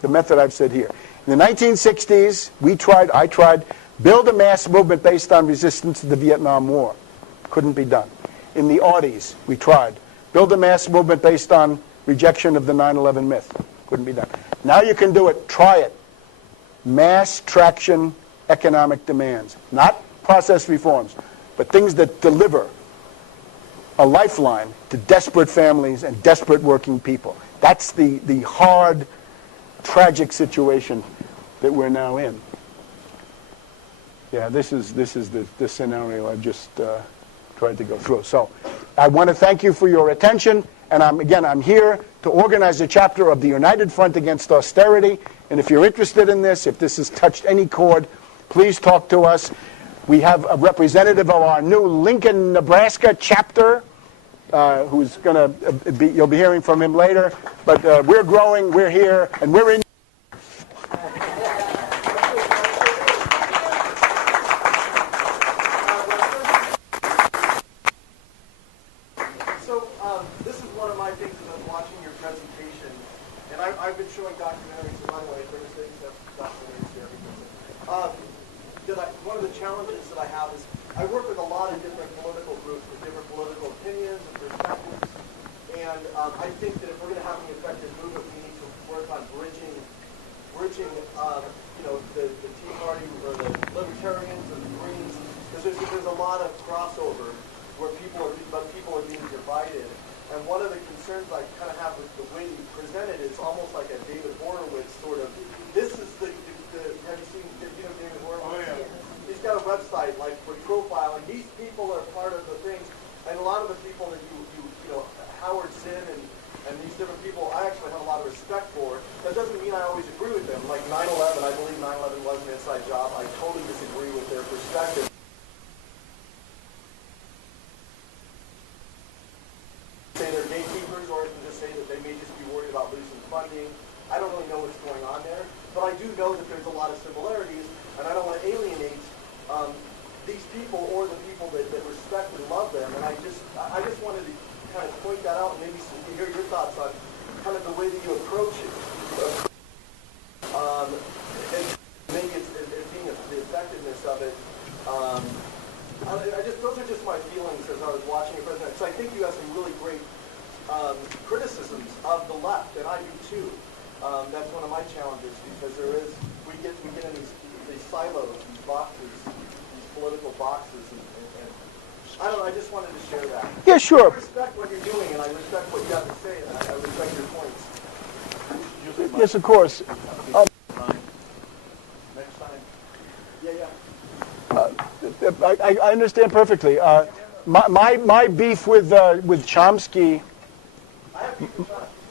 the method I've said here. In the 1960s, I tried, build a mass movement based on resistance to the Vietnam War. Couldn't be done. In the Audis, we tried, build a mass movement based on rejection of the 9/11 myth. Couldn't be done. Now you can do it. Try it. Mass traction economic demands. Not process reforms, but things that deliver a lifeline to desperate families and desperate working people. That's the hard, tragic situation that we're now in. Yeah, this is the scenario I've just tried to go through. So I want to thank you for your attention. And I'm here to organize a chapter of the United Front Against Austerity. And if you're interested in this, if this has touched any chord, please talk to us. We have a representative of our new Lincoln, Nebraska chapter who's going to be, you'll be hearing from him later. But we're growing, we're here, and we're in. This is one of my things as I'm watching your presentation, and I've been showing documentaries, by the way, Thursdays, documentaries here. One of the challenges that I have is I work with a lot of different political groups with different political opinions and perspectives, and I think that if we're going to have an effective movement, we need to work on bridging the Tea Party or the Libertarians and the Greens, because there's a lot of crossover where people are being divided. And one of the concerns I kind of have with the way you present it is almost like a David Horowitz sort of. This is the have you seen David Horowitz? Oh yeah. He's got a website like with profile, and these people are part of the things. And a lot of the people that you know Howard Zinn and these different people, I actually have a lot of respect for. That doesn't mean I always agree with them. Like 9/11, I believe 9/11 was an inside job. I totally disagree with their perspective. Say they're gatekeepers, or I can just say that they may just be worried about losing funding. I don't really know what's going on there, but I do know that there's a lot of similarities, and I don't want to alienate these people or the people that respect and love them. And I just wanted to kind of point that out and maybe hear your thoughts on kind of the way that you approach it, and maybe it's being the effectiveness of it. Those are just my feelings as I was watching your presentation. So I think you have some really great criticisms of the left, and I do too. That's one of my challenges, because we get in these silos, these boxes, these political boxes, and I don't know. I just wanted to share that. Yeah, sure. I respect what you're doing, and I respect what you have to say, and I respect your points. Yes, of course. Next time. Yeah. I understand perfectly. My beef with Chomsky.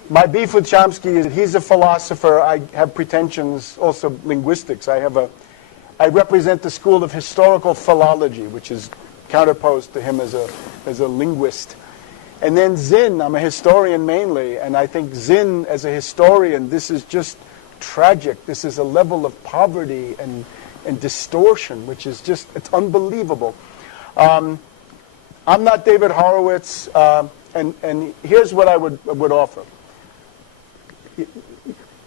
My beef with Chomsky is that he's a philosopher. I have pretensions, also linguistics. I represent the school of historical philology, which is counterposed to him as a linguist. And then Zinn, I'm a historian mainly, and I think Zinn as a historian, this is just tragic. This is a level of poverty and distortion, which is just, it's unbelievable. I'm not David Horowitz, and here's what I would offer.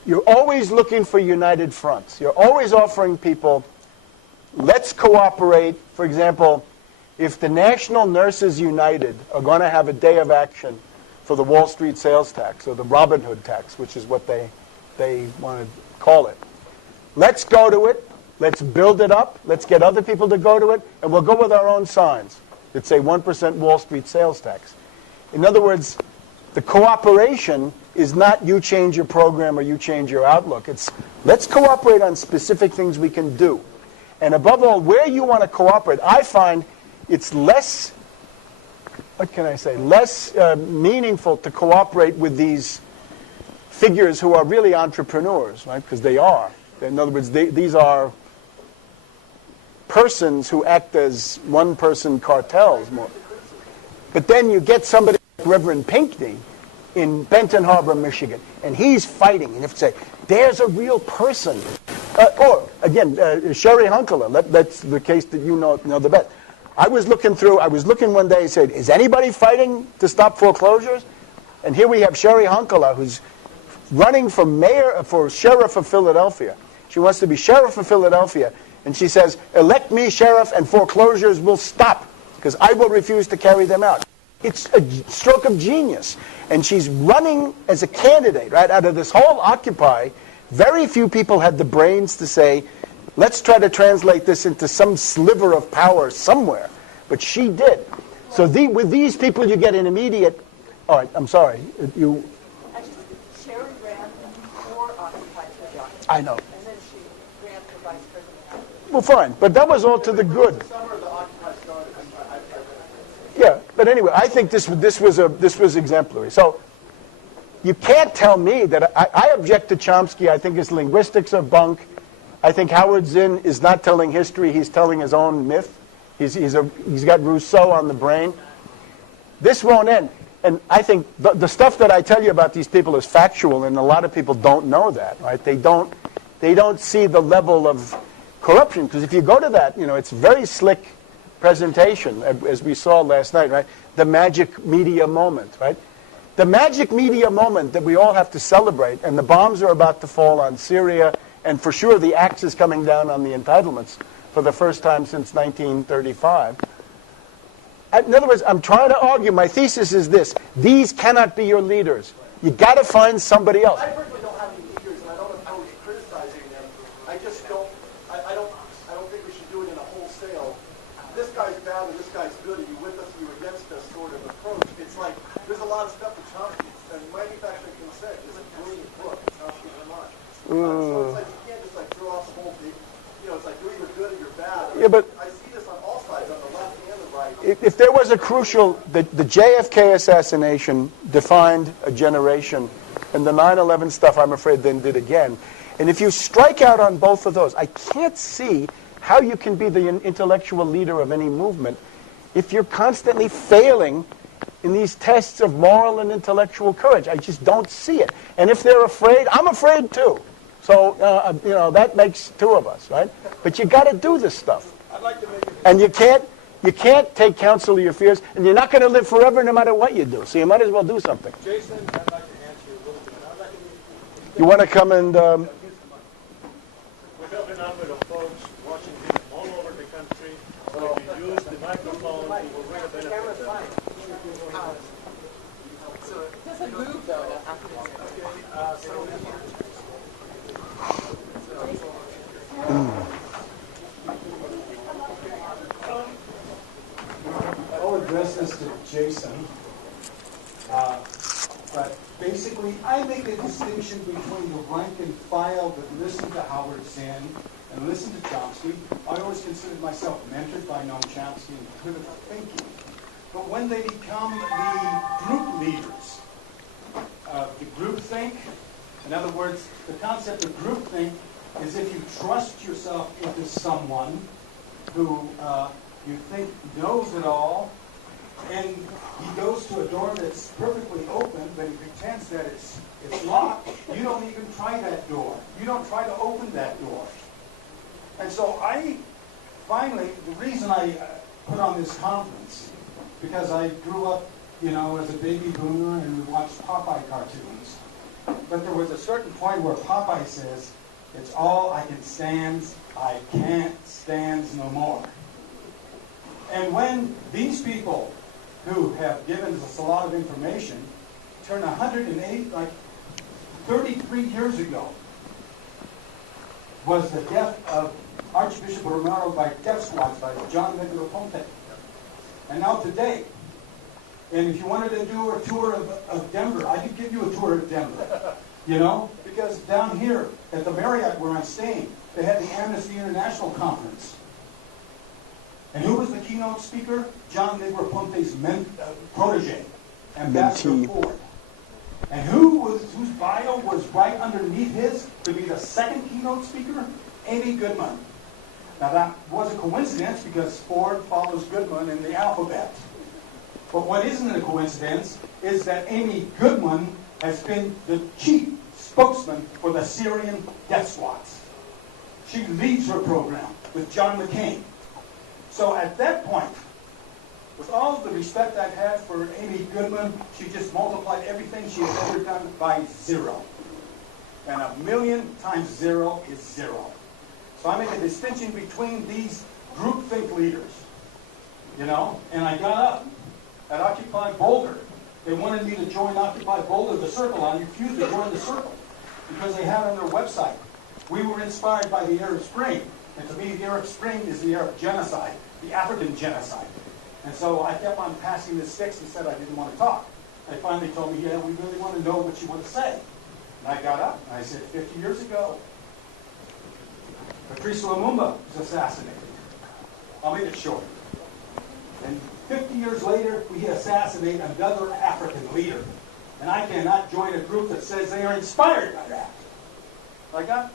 You're always looking for united fronts. You're always offering people, let's cooperate. For example, if the National Nurses United are going to have a day of action for the Wall Street sales tax, or the Robin Hood tax, which is what they want to call it, let's go to it. Let's build it up. Let's get other people to go to it, and we'll go with our own signs that say 1% Wall Street sales tax. In other words, the cooperation is not you change your program or you change your outlook. It's let's cooperate on specific things we can do. And above all, where you want to cooperate, I find it's less, what can I say, less meaningful to cooperate with these figures who are really entrepreneurs, right? Because they are. In other words, these are persons who act as one-person cartels more. But then you get somebody like Reverend Pinckney in Benton Harbor, Michigan, and he's fighting. And you have to say, There's a real person. Or, again, Sherry Hunkela, that's the case that you know the best. I was looking one day and said, is anybody fighting to stop foreclosures? And here we have Sherry Hunkela, who's running for sheriff of Philadelphia. She wants to be sheriff of Philadelphia. And she says, elect me sheriff and foreclosures will stop because I will refuse to carry them out. It's a stroke of genius. And she's running as a candidate, right, out of this whole Occupy. Very few people had the brains to say, let's try to translate this into some sliver of power somewhere. But she did. So with these people, you get an immediate... All right, I'm sorry. Actually, Sherry ran for Occupy to the office. I know. And then she ran for vice president. Well, fine. But that was all to the good. Summer the Occupy started. Yeah, but anyway, I think this was exemplary. So you can't tell me that I object to Chomsky. I think his linguistics are bunk. I think Howard Zinn is not telling history. He's telling his own myth. He's got Rousseau on the brain. This won't end. And I think the stuff that I tell you about these people is factual, and a lot of people don't know that, right? They don't see the level of corruption, because if you go to that, it's very slick presentation, as we saw last night, right? The magic media moment, right? The magic media moment that we all have to celebrate, and the bombs are about to fall on Syria, and for sure the axe is coming down on the entitlements for the first time since 1935. In other words, I'm trying to argue, my thesis is this: these cannot be your leaders. You got to find somebody else. I personally don't have any leaders, and I don't oppose criticizing them. I just don't. I don't think we should do it in a wholesale. This guy's bad and this guy's good. Are you with us? Are you against us? Sort of approach. It's like there's a lot of stuff that Chomsky and Manufacturing Consent is a brilliant book. Chomsky Vermont. So it's like you can't just throw off the whole big. It's like you're either good or you're bad. Yeah, but I see this on all sides, on the left and the right. if there was a crucial, the JFK assassination defined a generation, and the 9/11 stuff, I'm afraid, then did again. And if you strike out on both of those, I can't see how you can be the intellectual leader of any movement if you're constantly failing in these tests of moral and intellectual courage. I just don't see it. And if they're afraid, I'm afraid too. So, that makes two of us, right? But you got to do this stuff. I'd like to make it. And you can't take counsel of your fears, and you're not going to live forever no matter what you do. So you might as well do something. Jason, I'd like to answer you a little bit. I'd like to You want to come and... We're helping out with the folks watching this all over the country. So if you use the microphone, you will really benefit them. It doesn't move, though, after I'll address this to Jason, but basically I make a distinction between the rank and file that listen to Howard Zinn and listen to Chomsky. I always considered myself mentored by Noam Chomsky in critical thinking. But when they become the group leaders, the groupthink, in other words, the concept of groupthink is if you trust yourself into someone who you think knows it all, and he goes to a door that's perfectly open, but he pretends that it's locked. You don't even try that door. You don't try to open that door. And so finally, the reason I put on this conference, because I grew up, as a baby boomer and we watched Popeye cartoons. But there was a certain point where Popeye says, "It's all I can stand, I can't stand no more." And when these people who have given us a lot of information turn 108, 33 years ago, was the death of Archbishop Romero by death squads by John Negroponte. And now today, and if you wanted to do a tour of Denver, I could give you a tour of Denver, because down here at the Marriott where I'm staying, they had the Amnesty International Conference. And who was the keynote speaker? John Negroponte's protege, Ambassador Ford. And whose bio was right underneath his to be the second keynote speaker? Amy Goodman. Now that was a coincidence because Ford follows Goodman in the alphabet. But what isn't a coincidence is that Amy Goodman has been the chief spokesman for the Syrian death squads. She leads her program with John McCain. So at that point, with all of the respect I've had for Amy Goodman, she just multiplied everything she has ever done by 0. And 1,000,000 times 0 is 0. So I make a distinction between these groupthink leaders, you know, and I got up at Occupy Boulder. They wanted me to join Occupy Boulder, the circle. I refused to join the circle because they had on their website, we were inspired by the Arab Spring. And to me, the Arab Spring is the Arab genocide, the African genocide. And so I kept on passing the sticks and said I didn't want to talk. They finally told me, yeah, we really want to know what you want to say. And I got up and I said, 50 years ago, Patrice Lumumba was assassinated. I'll make it short. And 50 years later, we assassinate another African leader. And I cannot join a group that says they are inspired by that. I got,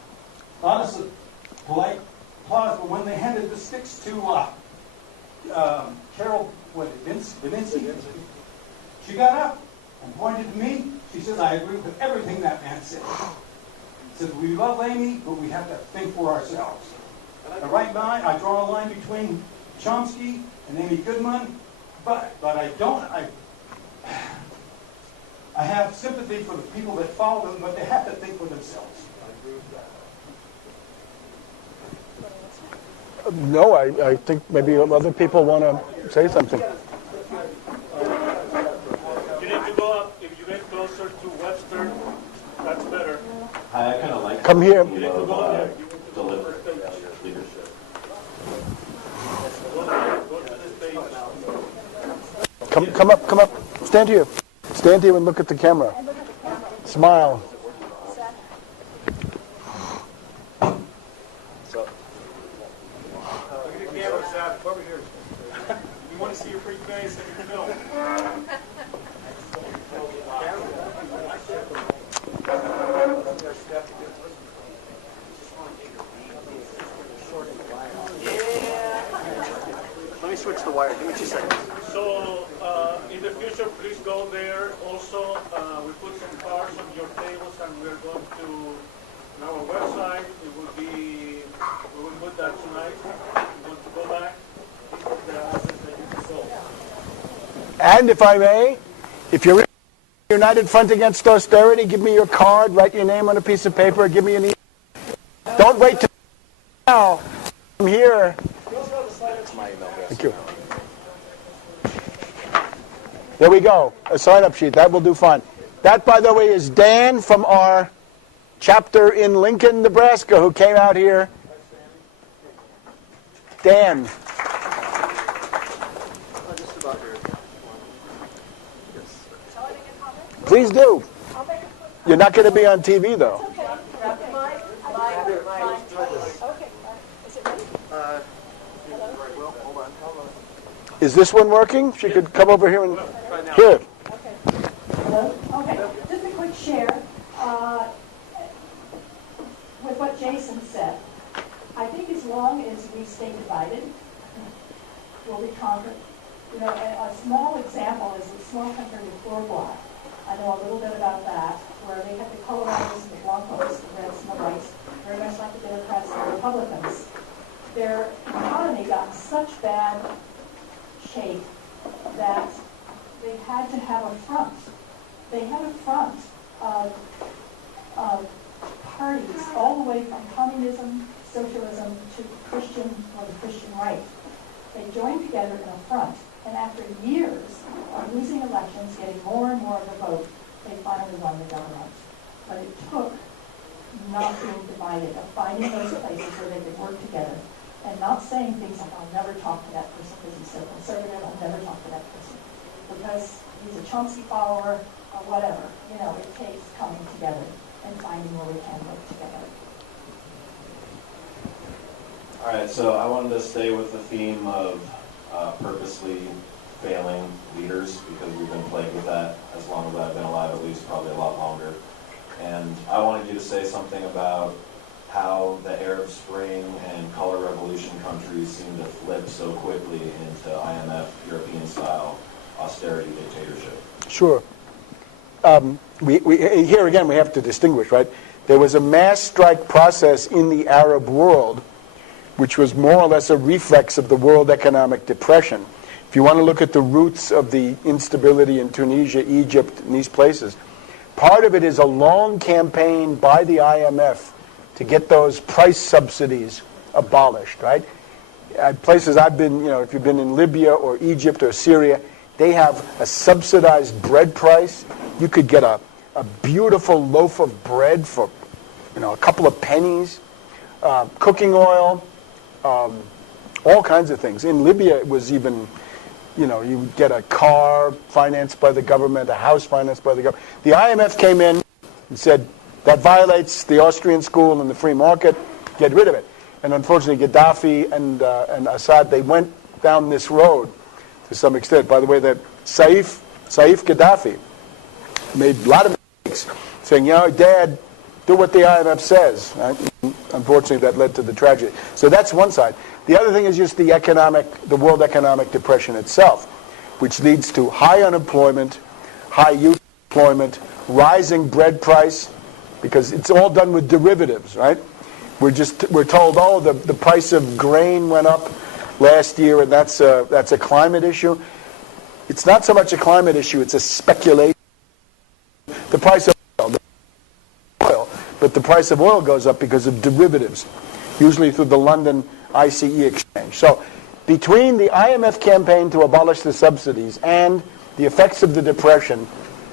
honestly, polite applause, but when they handed the sticks to Carol, Vinici, she got up and pointed to me. She says, I agree with everything that man said. She said, we love Amy, but we have to think for ourselves. And right now, I draw a line between Chomsky and Amy Goodman, but I have sympathy for the people that follow them, but they have to think for themselves. No, I think maybe other people want to say something. You need to go up. If you get closer to Webster, that's better. I kind of like. Come here. You need to go up there. Deliberate leadership. Go to the stage. Come up. Stand here. Stand here and look at the camera. Smile. Over here. We want to see your pretty face in your film. Let me switch the wire. Give me 2 seconds. So in the future, please go there. Also, we put some cards on your tables, and we're going to, on our website, it will be, we will put that tonight. We want to go back. The address that you can go. And if I may, if you're in the United Front Against Austerity, give me your card, write your name on a piece of paper, give me an email. Don't wait till now. I'm here. Thank you. There we go. A sign-up sheet. That will do fine. That, by the way, is Dan from our chapter in Lincoln, Nebraska, who came out here. Dan. Just about here. Shall I make a comment? Please do. I'll make a quick You're not going to be on TV, though. Okay. Grab the mic. Okay. Is it ready? Well, hold on. Is this one working? She could come over here and... Here. Okay. Hello? Okay, just a quick share. With what Jason said, I think as long as we stay divided, we'll be conquered. You know, a small example is the small country of Uruguay. I know a little bit about that, where they had the Colorados and the Blancos, the Reds and the Whites, very much like the Democrats and the Republicans. Their economy got in such bad shape that they had to have a front. They had a front of parties all the way from communism, socialism, to Christian or the Christian right. They joined together in a front, and after years of losing elections, getting more and more of the vote, they finally won the government. But it took not being divided, of finding those places where they could work together, and not saying things like, I'll never talk to that person because he's so conservative, I'll never talk to that person because he's a Chomsky follower or whatever. You know, it takes coming together and finding where we can work together. All right, so I wanted to stay with the theme of purposely failing leaders because we've been plagued with that as long as I've been alive, at least probably a lot longer. And I wanted you to say something about how the Arab Spring and color revolution countries seem to flip so quickly into IMF, European-style austerity dictatorship. Sure. here again we have to distinguish, right? There was a mass strike process in the Arab world, which was more or less a reflex of the world economic depression. If you want to look at the roots of the instability in Tunisia, Egypt, and these places, part of it is a long campaign by the IMF to get those price subsidies abolished, right? Places I've been, if you've been in Libya or Egypt or Syria, they have a subsidized bread price. You could get a beautiful loaf of bread for, a couple of pennies, cooking oil, all kinds of things. In Libya, it was even, you would get a car financed by the government, a house financed by the government. The IMF came in and said, that violates the Austrian school and the free market, get rid of it. And unfortunately, Gaddafi and Assad, they went down this road to some extent. By the way, that Saif Gaddafi made a lot of mistakes, saying, Dad, do what the IMF says. Right? Unfortunately, that led to the tragedy. So that's one side. The other thing is just the world economic depression itself, which leads to high unemployment, high youth employment, rising bread price, because it's all done with derivatives, right? We're told, the price of grain went up last year, and that's a climate issue. It's not so much a climate issue; it's a speculation. The price of oil, but the price of oil goes up because of derivatives, usually through the London ICE exchange. So, between the IMF campaign to abolish the subsidies and the effects of the depression,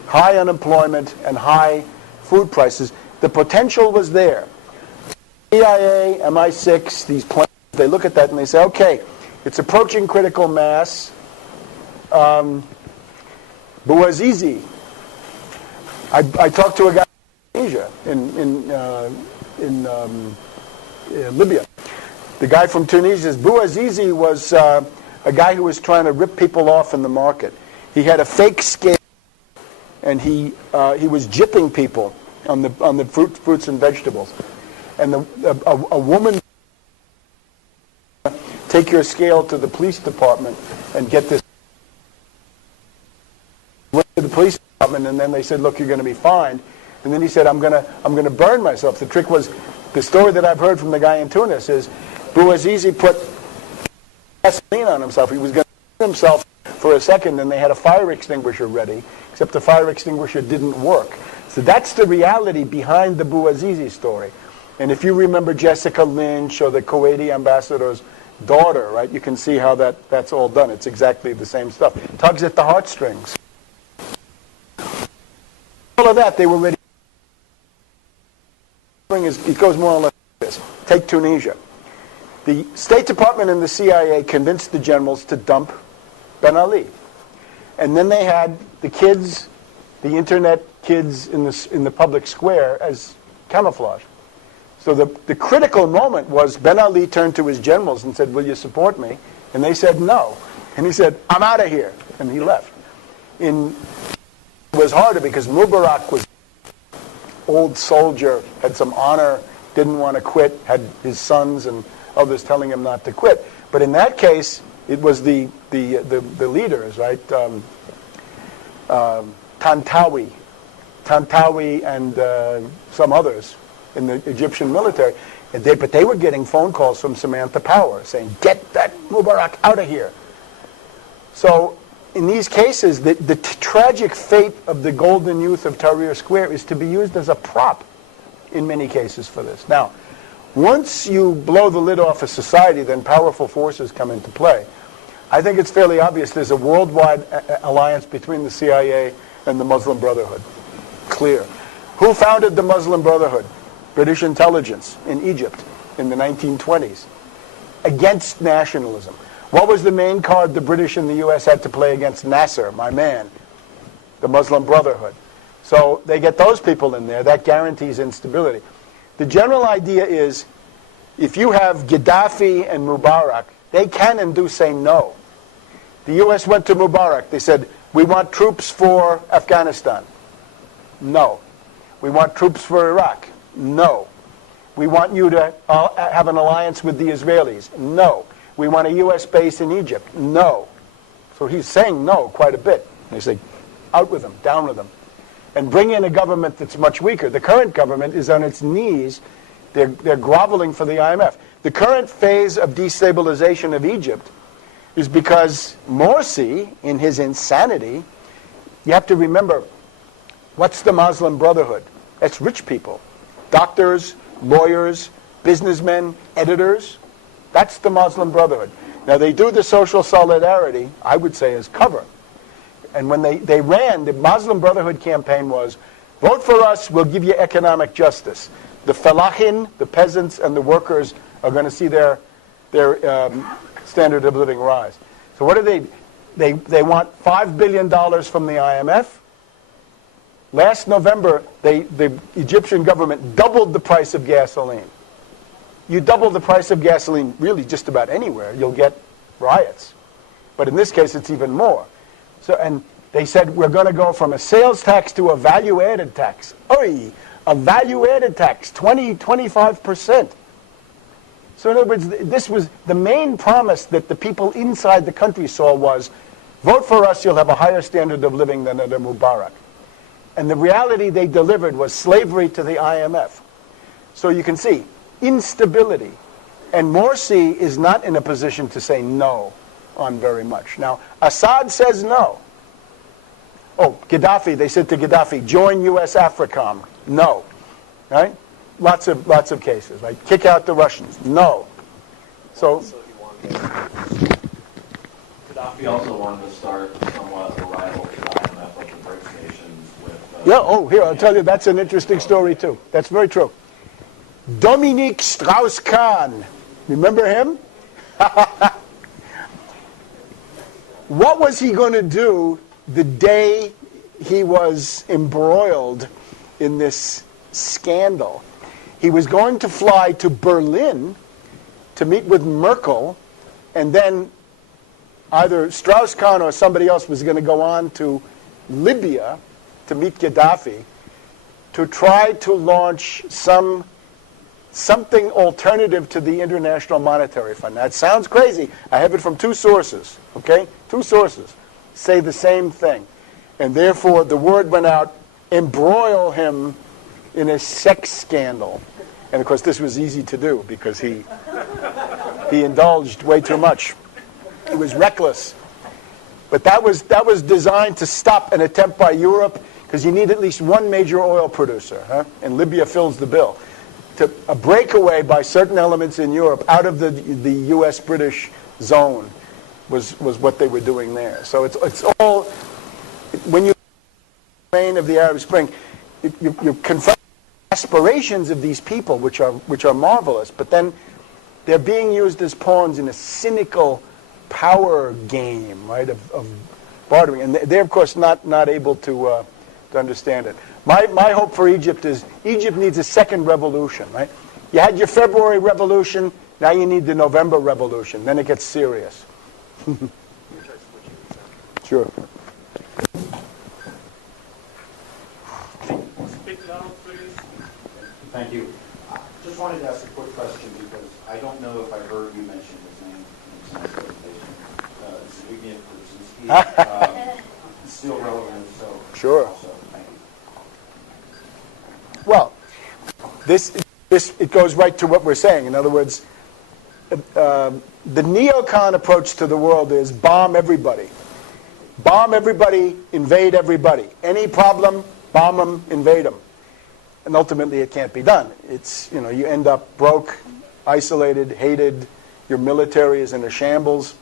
high unemployment and high food prices, the potential was there. CIA, MI6, these plans, they look at that and they say, okay, it's approaching critical mass. Bouazizi. I talked to a guy in Asia, in Libya. The guy from Tunisia says Bouazizi was a guy who was trying to rip people off in the market. He had a fake scale, and he was gypping people on the fruits and vegetables. And a woman take your scale to the police department and get this. Went to the police department, and then they said, "Look, you're going to be fined." And then he said, "I'm going to burn myself." The trick was, the story that I've heard from the guy in Tunis is, Bouazizi put gasoline on himself. He was going to burn himself for a second, and they had a fire extinguisher ready, except the fire extinguisher didn't work. So that's the reality behind the Bouazizi story. And if you remember Jessica Lynch or the Kuwaiti ambassador's daughter, right, you can see how that's all done. It's exactly the same stuff. Tugs at the heartstrings. All of that, they were ready. It goes more or less like this. Take Tunisia. The State Department and the CIA convinced the generals to dump Ben Ali. And then they had the kids, the internet kids in the public square as camouflage. So the critical moment was Ben Ali turned to his generals and said, "Will you support me?" And they said no. And he said, "I'm out of here." And he left. It was harder because Mubarak was an old soldier, had some honor, didn't want to quit, had his sons and others telling him not to quit. But in that case, it was the leaders, right? Tantawi and some others in the Egyptian military. But they were getting phone calls from Samantha Power saying, "Get that Mubarak out of here." So in these cases, the tragic fate of the golden youth of Tahrir Square is to be used as a prop in many cases for this. Now, once you blow the lid off a society, then powerful forces come into play. I think it's fairly obvious there's a worldwide alliance between the CIA and the Muslim Brotherhood. Clear. Who founded the Muslim Brotherhood? British intelligence in Egypt in the 1920s against nationalism. What was the main card the British and the U.S. had to play against Nasser, my man? The Muslim Brotherhood. So they get those people in there. That guarantees instability. The general idea is if you have Gaddafi and Mubarak, they can and do say no. The U.S. went to Mubarak. They said, "We want troops for Afghanistan." No. "We want troops for Iraq." No. "We want you to have an alliance with the Israelis." No. "We want a U.S. base in Egypt." No. So he's saying no quite a bit. And they say, out with them, down with them. and bring in a government that's much weaker. The current government is on its knees. They're groveling for the IMF. The current phase of destabilization of Egypt is because Morsi, in his insanity, you have to remember, what's the Muslim Brotherhood? That's rich people. Doctors, lawyers, businessmen, editors. That's the Muslim Brotherhood. Now, they do the social solidarity, I would say, as cover. And when they ran, the Muslim Brotherhood campaign was, vote for us, we'll give you economic justice. The fellaheen, the peasants, and the workers are going to see their standard of living rise. So what do they want $5 billion from the IMF. Last November, the Egyptian government doubled the price of gasoline. You double the price of gasoline really just about anywhere, you'll get riots. But in this case, it's even more. So, and they said, we're going to go from a sales tax to a value-added tax. Oy, a value-added tax, 25%. So in other words, this was the main promise that the people inside the country saw was, vote for us, you'll have a higher standard of living than under Mubarak. And the reality they delivered was slavery to the IMF. So you can see, instability. And Morsi is not in a position to say no on very much. Now, Assad says no. Oh, Gaddafi, they said to Gaddafi, join U.S. AFRICOM. No. Right? Lots of cases, right? Kick out the Russians. No. So Gaddafi also wanted to start somewhat a rival to the IMF of the BRICS nations with... yeah, oh, here, I'll tell you, that's an interesting story, too. That's very true. Dominique Strauss-Kahn. Remember him? What was he going to do the day he was embroiled in this scandal? He was going to fly to Berlin to meet with Merkel, and then either Strauss-Kahn or somebody else was going to go on to Libya to meet Gaddafi to try to launch something alternative to the International Monetary Fund. Now, it sounds crazy. I have it from two sources, okay? Two sources say the same thing. And therefore, the word went out, embroil him in a sex scandal. And of course, this was easy to do because he indulged way too much. It was reckless. But that was designed to stop an attempt by Europe, because you need at least one major oil producer, huh? And Libya fills the bill. A breakaway by certain elements in Europe out of the U.S.-British zone was what they were doing there. So it's all, when you reign of the Arab Spring, you confront aspirations of these people, which are marvelous, but then they're being used as pawns in a cynical power game, right, of bartering. And they're, of course, not able to understand it. My hope for Egypt is Egypt needs a second revolution, right? You had your February revolution, now you need the November revolution. Then it gets serious. Sure. Speak loud, please. Thank you. Just wanted to ask a quick question because I don't know if I heard you mention his name in tonight's presentation. Zbigniew Brzezinski. It's still relevant, so. Sure. Also, thank you. Well, it goes right to what we're saying. In other words, the neocon approach to the world is bomb everybody. Bomb everybody, invade everybody. Any problem, bomb them, invade them. And ultimately it can't be done. It's, you end up broke, isolated, hated, your military is in a shambles.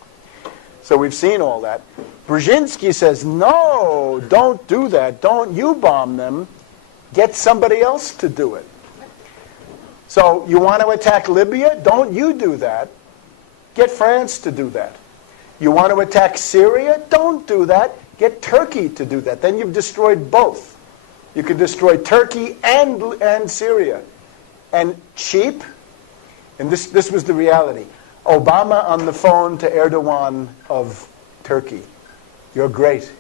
So we've seen all that. Brzezinski says, no, don't do that. Don't you bomb them. Get somebody else to do it. So you want to attack Libya? Don't you do that. Get France to do that. You want to attack Syria? Don't do that. Get Turkey to do that. Then you've destroyed both. You could destroy Turkey and Syria. And cheap, and this was the reality. Obama on the phone to Erdogan of Turkey. You're great.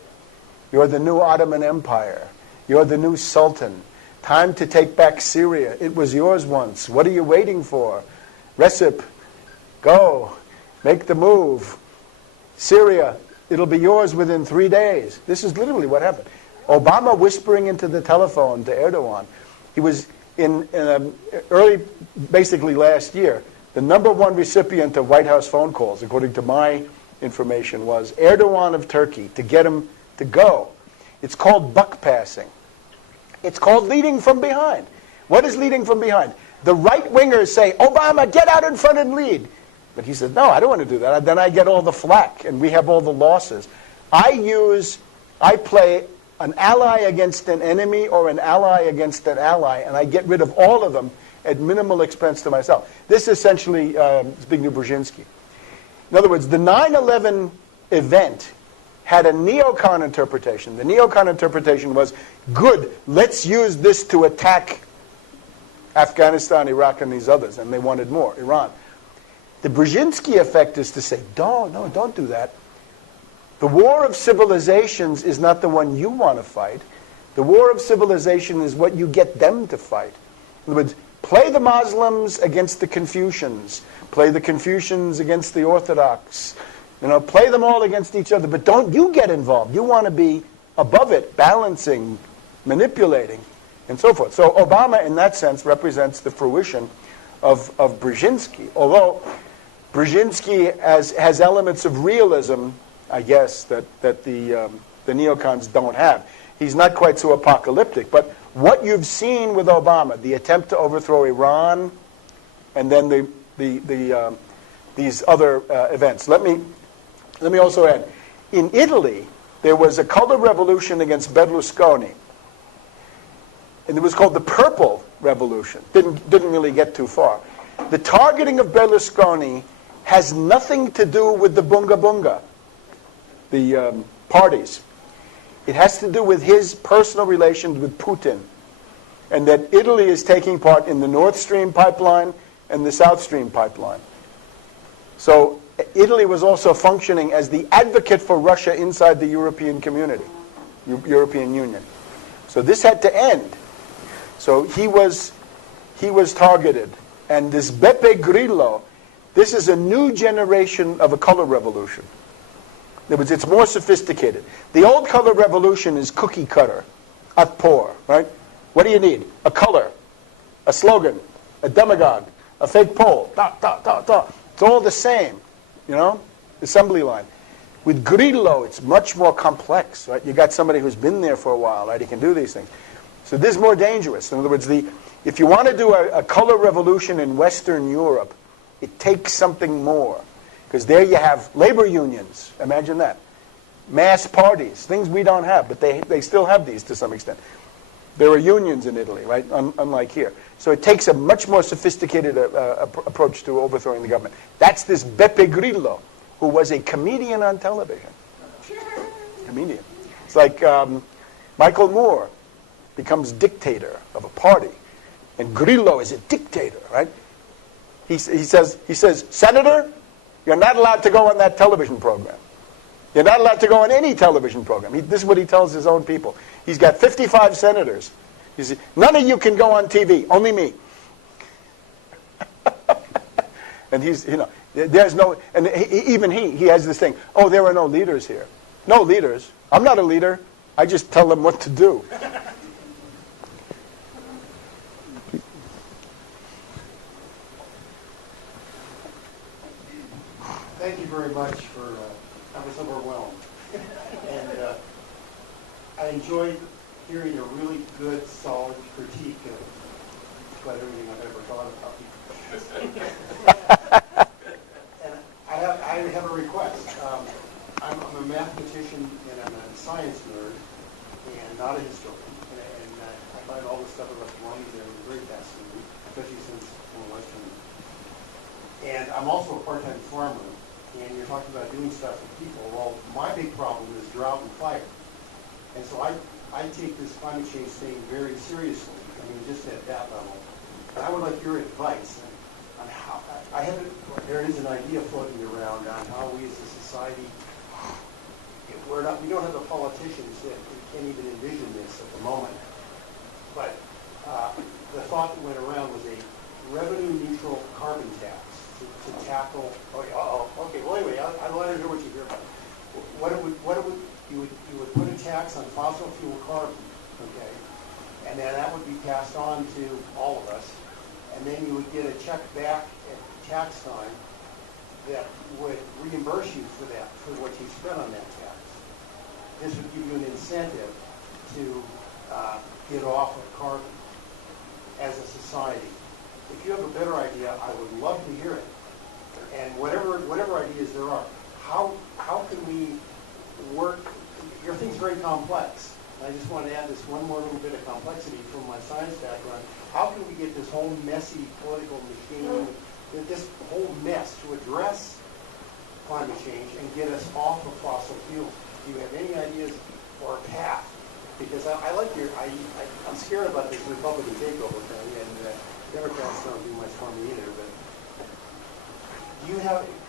You're the new Ottoman Empire. You're the new Sultan. Time to take back Syria. It was yours once. What are you waiting for? Recep, go. Make the move. Syria, it'll be yours within 3 days. This is literally what happened. Obama whispering into the telephone to Erdogan. He was in early, basically last year, the #1 recipient of White House phone calls, according to my information, was Erdogan of Turkey, to get him to go. It's called buck passing. It's called leading from behind. What is leading from behind? The right-wingers say, Obama, get out in front and lead. But he said, no, I don't want to do that. Then I get all the flack, and we have all the losses. I play an ally against an enemy or an ally against an ally, and I get rid of all of them at minimal expense to myself. This is essentially Zbigniew Brzezinski. In other words, the 9/11 event had a neocon interpretation. The neocon interpretation was, good, let's use this to attack Afghanistan, Iraq, and these others, and they wanted more, Iran. The Brzezinski effect is to say, no, don't do that. The war of civilizations is not the one you want to fight. The war of civilization is what you get them to fight. In other words, play the Muslims against the Confucians. Play the Confucians against the Orthodox. Play them all against each other, but don't you get involved. You want to be above it, balancing, manipulating, and so forth. So Obama, in that sense, represents the fruition of Brzezinski. Although Brzezinski has elements of realism, I guess, that the neocons don't have. He's not quite so apocalyptic. But what you've seen with Obama, the attempt to overthrow Iran, and then these other events. Let me also add, in Italy, there was a color revolution against Berlusconi. And it was called the Purple Revolution. Didn't really get too far. The targeting of Berlusconi has nothing to do with the Bunga Bunga, the parties. It has to do with his personal relations with Putin, and that Italy is taking part in the Nord Stream pipeline and the South Stream pipeline. So Italy was also functioning as the advocate for Russia inside the European community, European Union. So this had to end. So he was targeted. And this Beppe Grillo, this is a new generation of a color revolution. In other words, it's more sophisticated. The old color revolution is cookie cutter, atpor, right? What do you need? A color, a slogan, a demagogue, a fake poll, It's all the same, assembly line. With Grillo, it's much more complex, right? You got somebody who's been there for a while, right? He can do these things. So this is more dangerous. In other words, if you want to do a color revolution in Western Europe, it takes something more. Because there you have labor unions, imagine that. Mass parties, things we don't have, but they still have these to some extent. There are unions in Italy, right, unlike here. So it takes a much more sophisticated approach to overthrowing the government. That's this Beppe Grillo, who was a comedian on television. Comedian. It's like Michael Moore becomes dictator of a party, and Grillo is a dictator, right? He says, Senator, you're not allowed to go on that television program. You're not allowed to go on any television program. This is what he tells his own people. He's got 55 senators. He says, none of you can go on TV, only me. And there's no, and even he has this thing, there are no leaders here. No leaders. I'm not a leader. I just tell them what to do. Thank you very much for, I was overwhelmed. And I enjoyed hearing a really good, solid critique of about everything I've ever thought about. And I have a request. I'm a mathematician and I'm a science nerd and not a historian. And I find all the stuff about the Romans there very fascinating, especially since I'm a Western. And I'm also a part-time farmer. And you're talking about doing stuff with people. Well, my big problem is drought and fire. And so I take this climate change thing very seriously. I mean, just at that level. And I would like your advice on how, there is an idea floating around on how we as a society, we don't have the politicians that we can't even envision this at the moment. But the thought that went around was a revenue-neutral carbon tax to tackle. Okay. Well, anyway, I want to hear what you hear about. What it would you would put a tax on fossil fuel carbon, okay, and then that would be passed on to all of us, and then you would get a check back at tax time that would reimburse you for that, for what you spent on that tax. This would give you an incentive to get off of carbon as a society. If you have a better idea, I would love to hear it. And whatever ideas there are, how can we work? Your thing's very complex. I just want to add this one more little bit of complexity from my science background. How can we get this whole messy political machine, this whole mess, to address climate change and get us off of fossil fuels? Do you have any ideas or a path? Because I like I'm scared about this Republican takeover thing, and Democrats don't do much for me either. But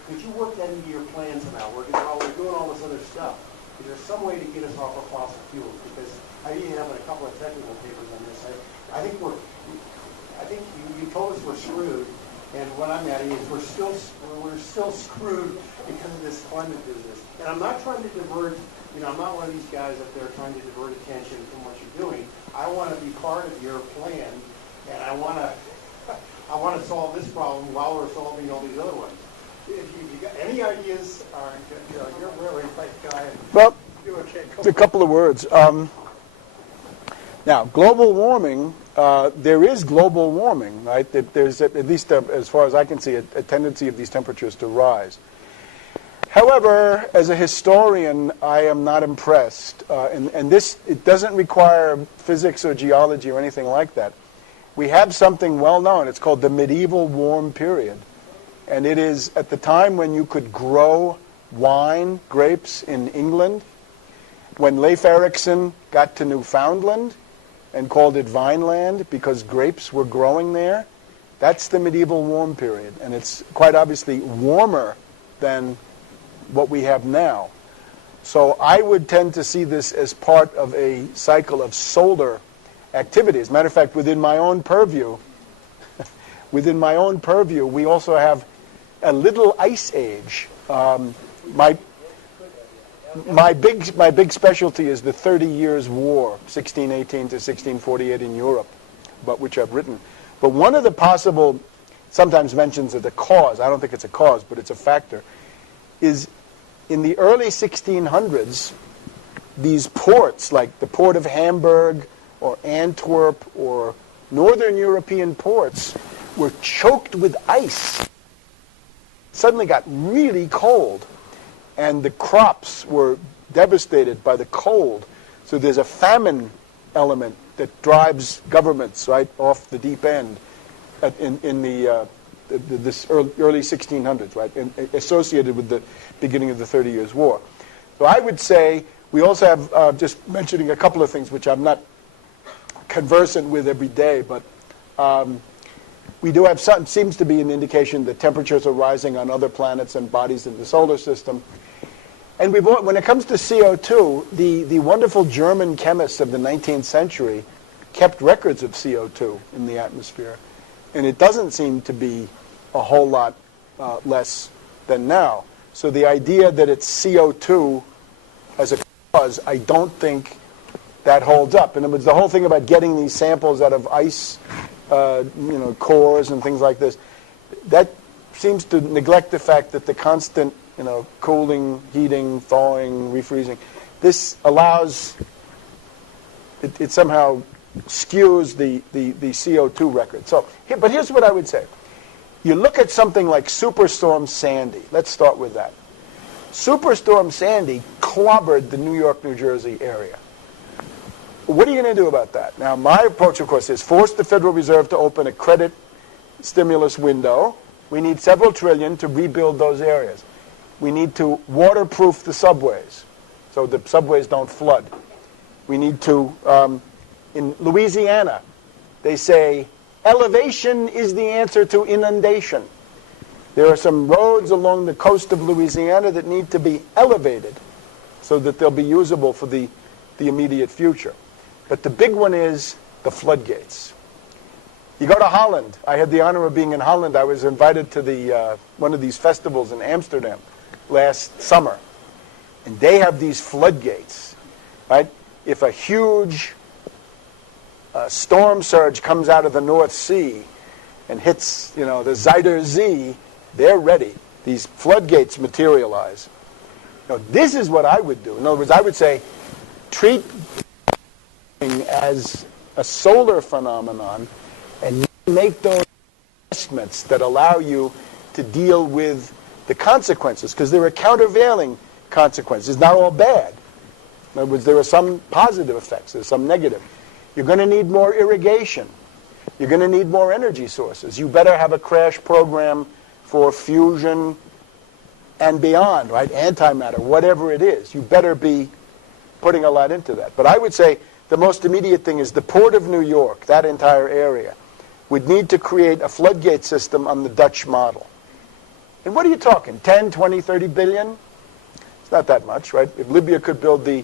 could you work that into your plan somehow? We're doing all this other stuff. Is there some way to get us off of fossil fuels? Because I even have a couple of technical papers on this. I think you told us we're screwed, and what I'm adding is we're still screwed because of this climate business. And I'm not trying to divert. I'm not one of these guys up there trying to divert attention from what you're doing. I want to be part of your plan, and I want to solve this problem while we're solving all these other ones. If you got any ideas, you're really the right guy. Well, a couple of words. Now, global warming, there is global warming, right? There's, at least as far as I can see, a tendency of these temperatures to rise. However, as a historian, I am not impressed. And this, it doesn't require physics or geology or anything like that. We have something well known. It's called the medieval warm period. And it is at the time when you could grow wine, grapes in England, when Leif Erikson got to Newfoundland and called it Vineland because grapes were growing there. That's the medieval warm period. And it's quite obviously warmer than what we have now. So I would tend to see this as part of a cycle of solar activity. As a matter of fact, within my own purview, we also have a little ice age. My big specialty is the 30 Years' War, 1618 to 1648 in Europe, but which I've written. But one of the possible, sometimes mentions of the cause, I don't think it's a cause, but it's a factor, is in the early 1600s, these ports, like the port of Hamburg or Antwerp or northern European ports, were choked with ice. Suddenly got really cold, and the crops were devastated by the cold. So there's a famine element that drives governments right off the deep end in this early 1600s, right, and associated with the beginning of the 30 Years' War. So I would say we also have, just mentioning a couple of things which I'm not conversant with every day, but we do have some, seems to be an indication that temperatures are rising on other planets and bodies in the solar system. And when it comes to CO2, the wonderful German chemists of the 19th century kept records of CO2 in the atmosphere. And it doesn't seem to be a whole lot less than now. So the idea that it's CO2 as a cause, I don't think that holds up. In other words, the whole thing about getting these samples out of ice cores and things like this, that seems to neglect the fact that the constant, cooling, heating, thawing, refreezing, this allows, it somehow skews the CO2 record. So, but here's what I would say. You look at something like Superstorm Sandy. Let's start with that. Superstorm Sandy clobbered the New York, New Jersey area. What are you going to do about that? Now, my approach, of course, is force the Federal Reserve to open a credit stimulus window. We need several trillion to rebuild those areas. We need to waterproof the subways so the subways don't flood. We need to, in Louisiana, they say, elevation is the answer to inundation. There are some roads along the coast of Louisiana that need to be elevated so that they'll be usable for the immediate future. But the big one is the floodgates. You go to Holland. I had the honor of being in Holland. I was invited to one of these festivals in Amsterdam last summer. And they have these floodgates, right? If a huge storm surge comes out of the North Sea and hits, the Zuider Zee, they're ready. These floodgates materialize. This is what I would do. In other words, I would say, treat as a solar phenomenon and make those investments that allow you to deal with the consequences, because there are countervailing consequences. It's not all bad. In other words, there are some positive effects. There's some negative. You're going to need more irrigation. You're going to need more energy sources. You better have a crash program for fusion and beyond, right? Antimatter, whatever it is. You better be putting a lot into that. But I would say the most immediate thing is the Port of New York, that entire area, would need to create a floodgate system on the Dutch model. And what are you talking, 10, 20, 30 billion? It's not that much, right? If Libya could build the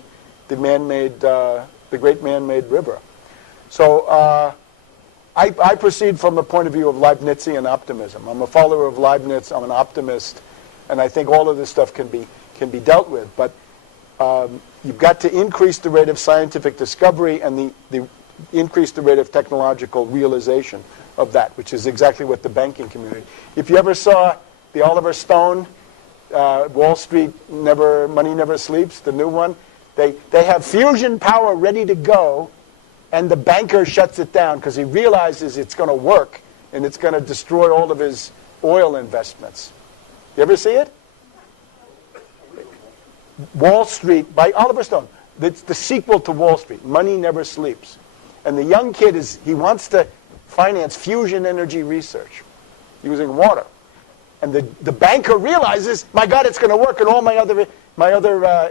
great man-made river. So I proceed from a point of view of Leibnizian optimism. I'm a follower of Leibniz. I'm an optimist, and I think all of this stuff can be dealt with. But you've got to increase the rate of scientific discovery and the increase the rate of technological realization of that, which is exactly what the banking community. If you ever saw the Oliver Stone, Wall Street Money Never Sleeps, the new one, they have fusion power ready to go, and the banker shuts it down because he realizes it's going to work and it's going to destroy all of his oil investments. You ever see it? Wall Street by Oliver Stone. It's the sequel to Wall Street, Money Never Sleeps. And the young kid he wants to finance fusion energy research using water. And the banker realizes, my God, it's going to work, and all my other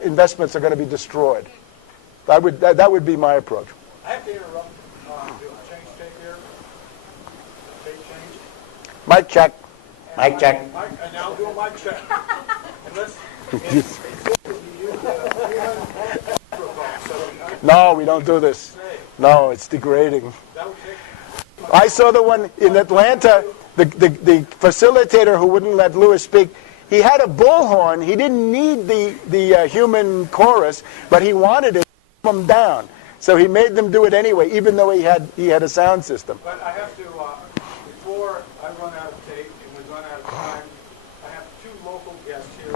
investments are going to be destroyed. That would be my approach. I have to interrupt. Do a change tape here. Tape change. Mic check. And Mic check. And now do a mic check. And let's. No, we don't do this. No, it's degrading. I saw the one in Atlanta, the facilitator who wouldn't let Lewis speak. He had a bullhorn. He didn't need the human chorus, but he wanted it to calm them down. So he made them do it anyway, even though he had a sound system. But I have to, before I run out of tape and we run out of time, I have two local guests here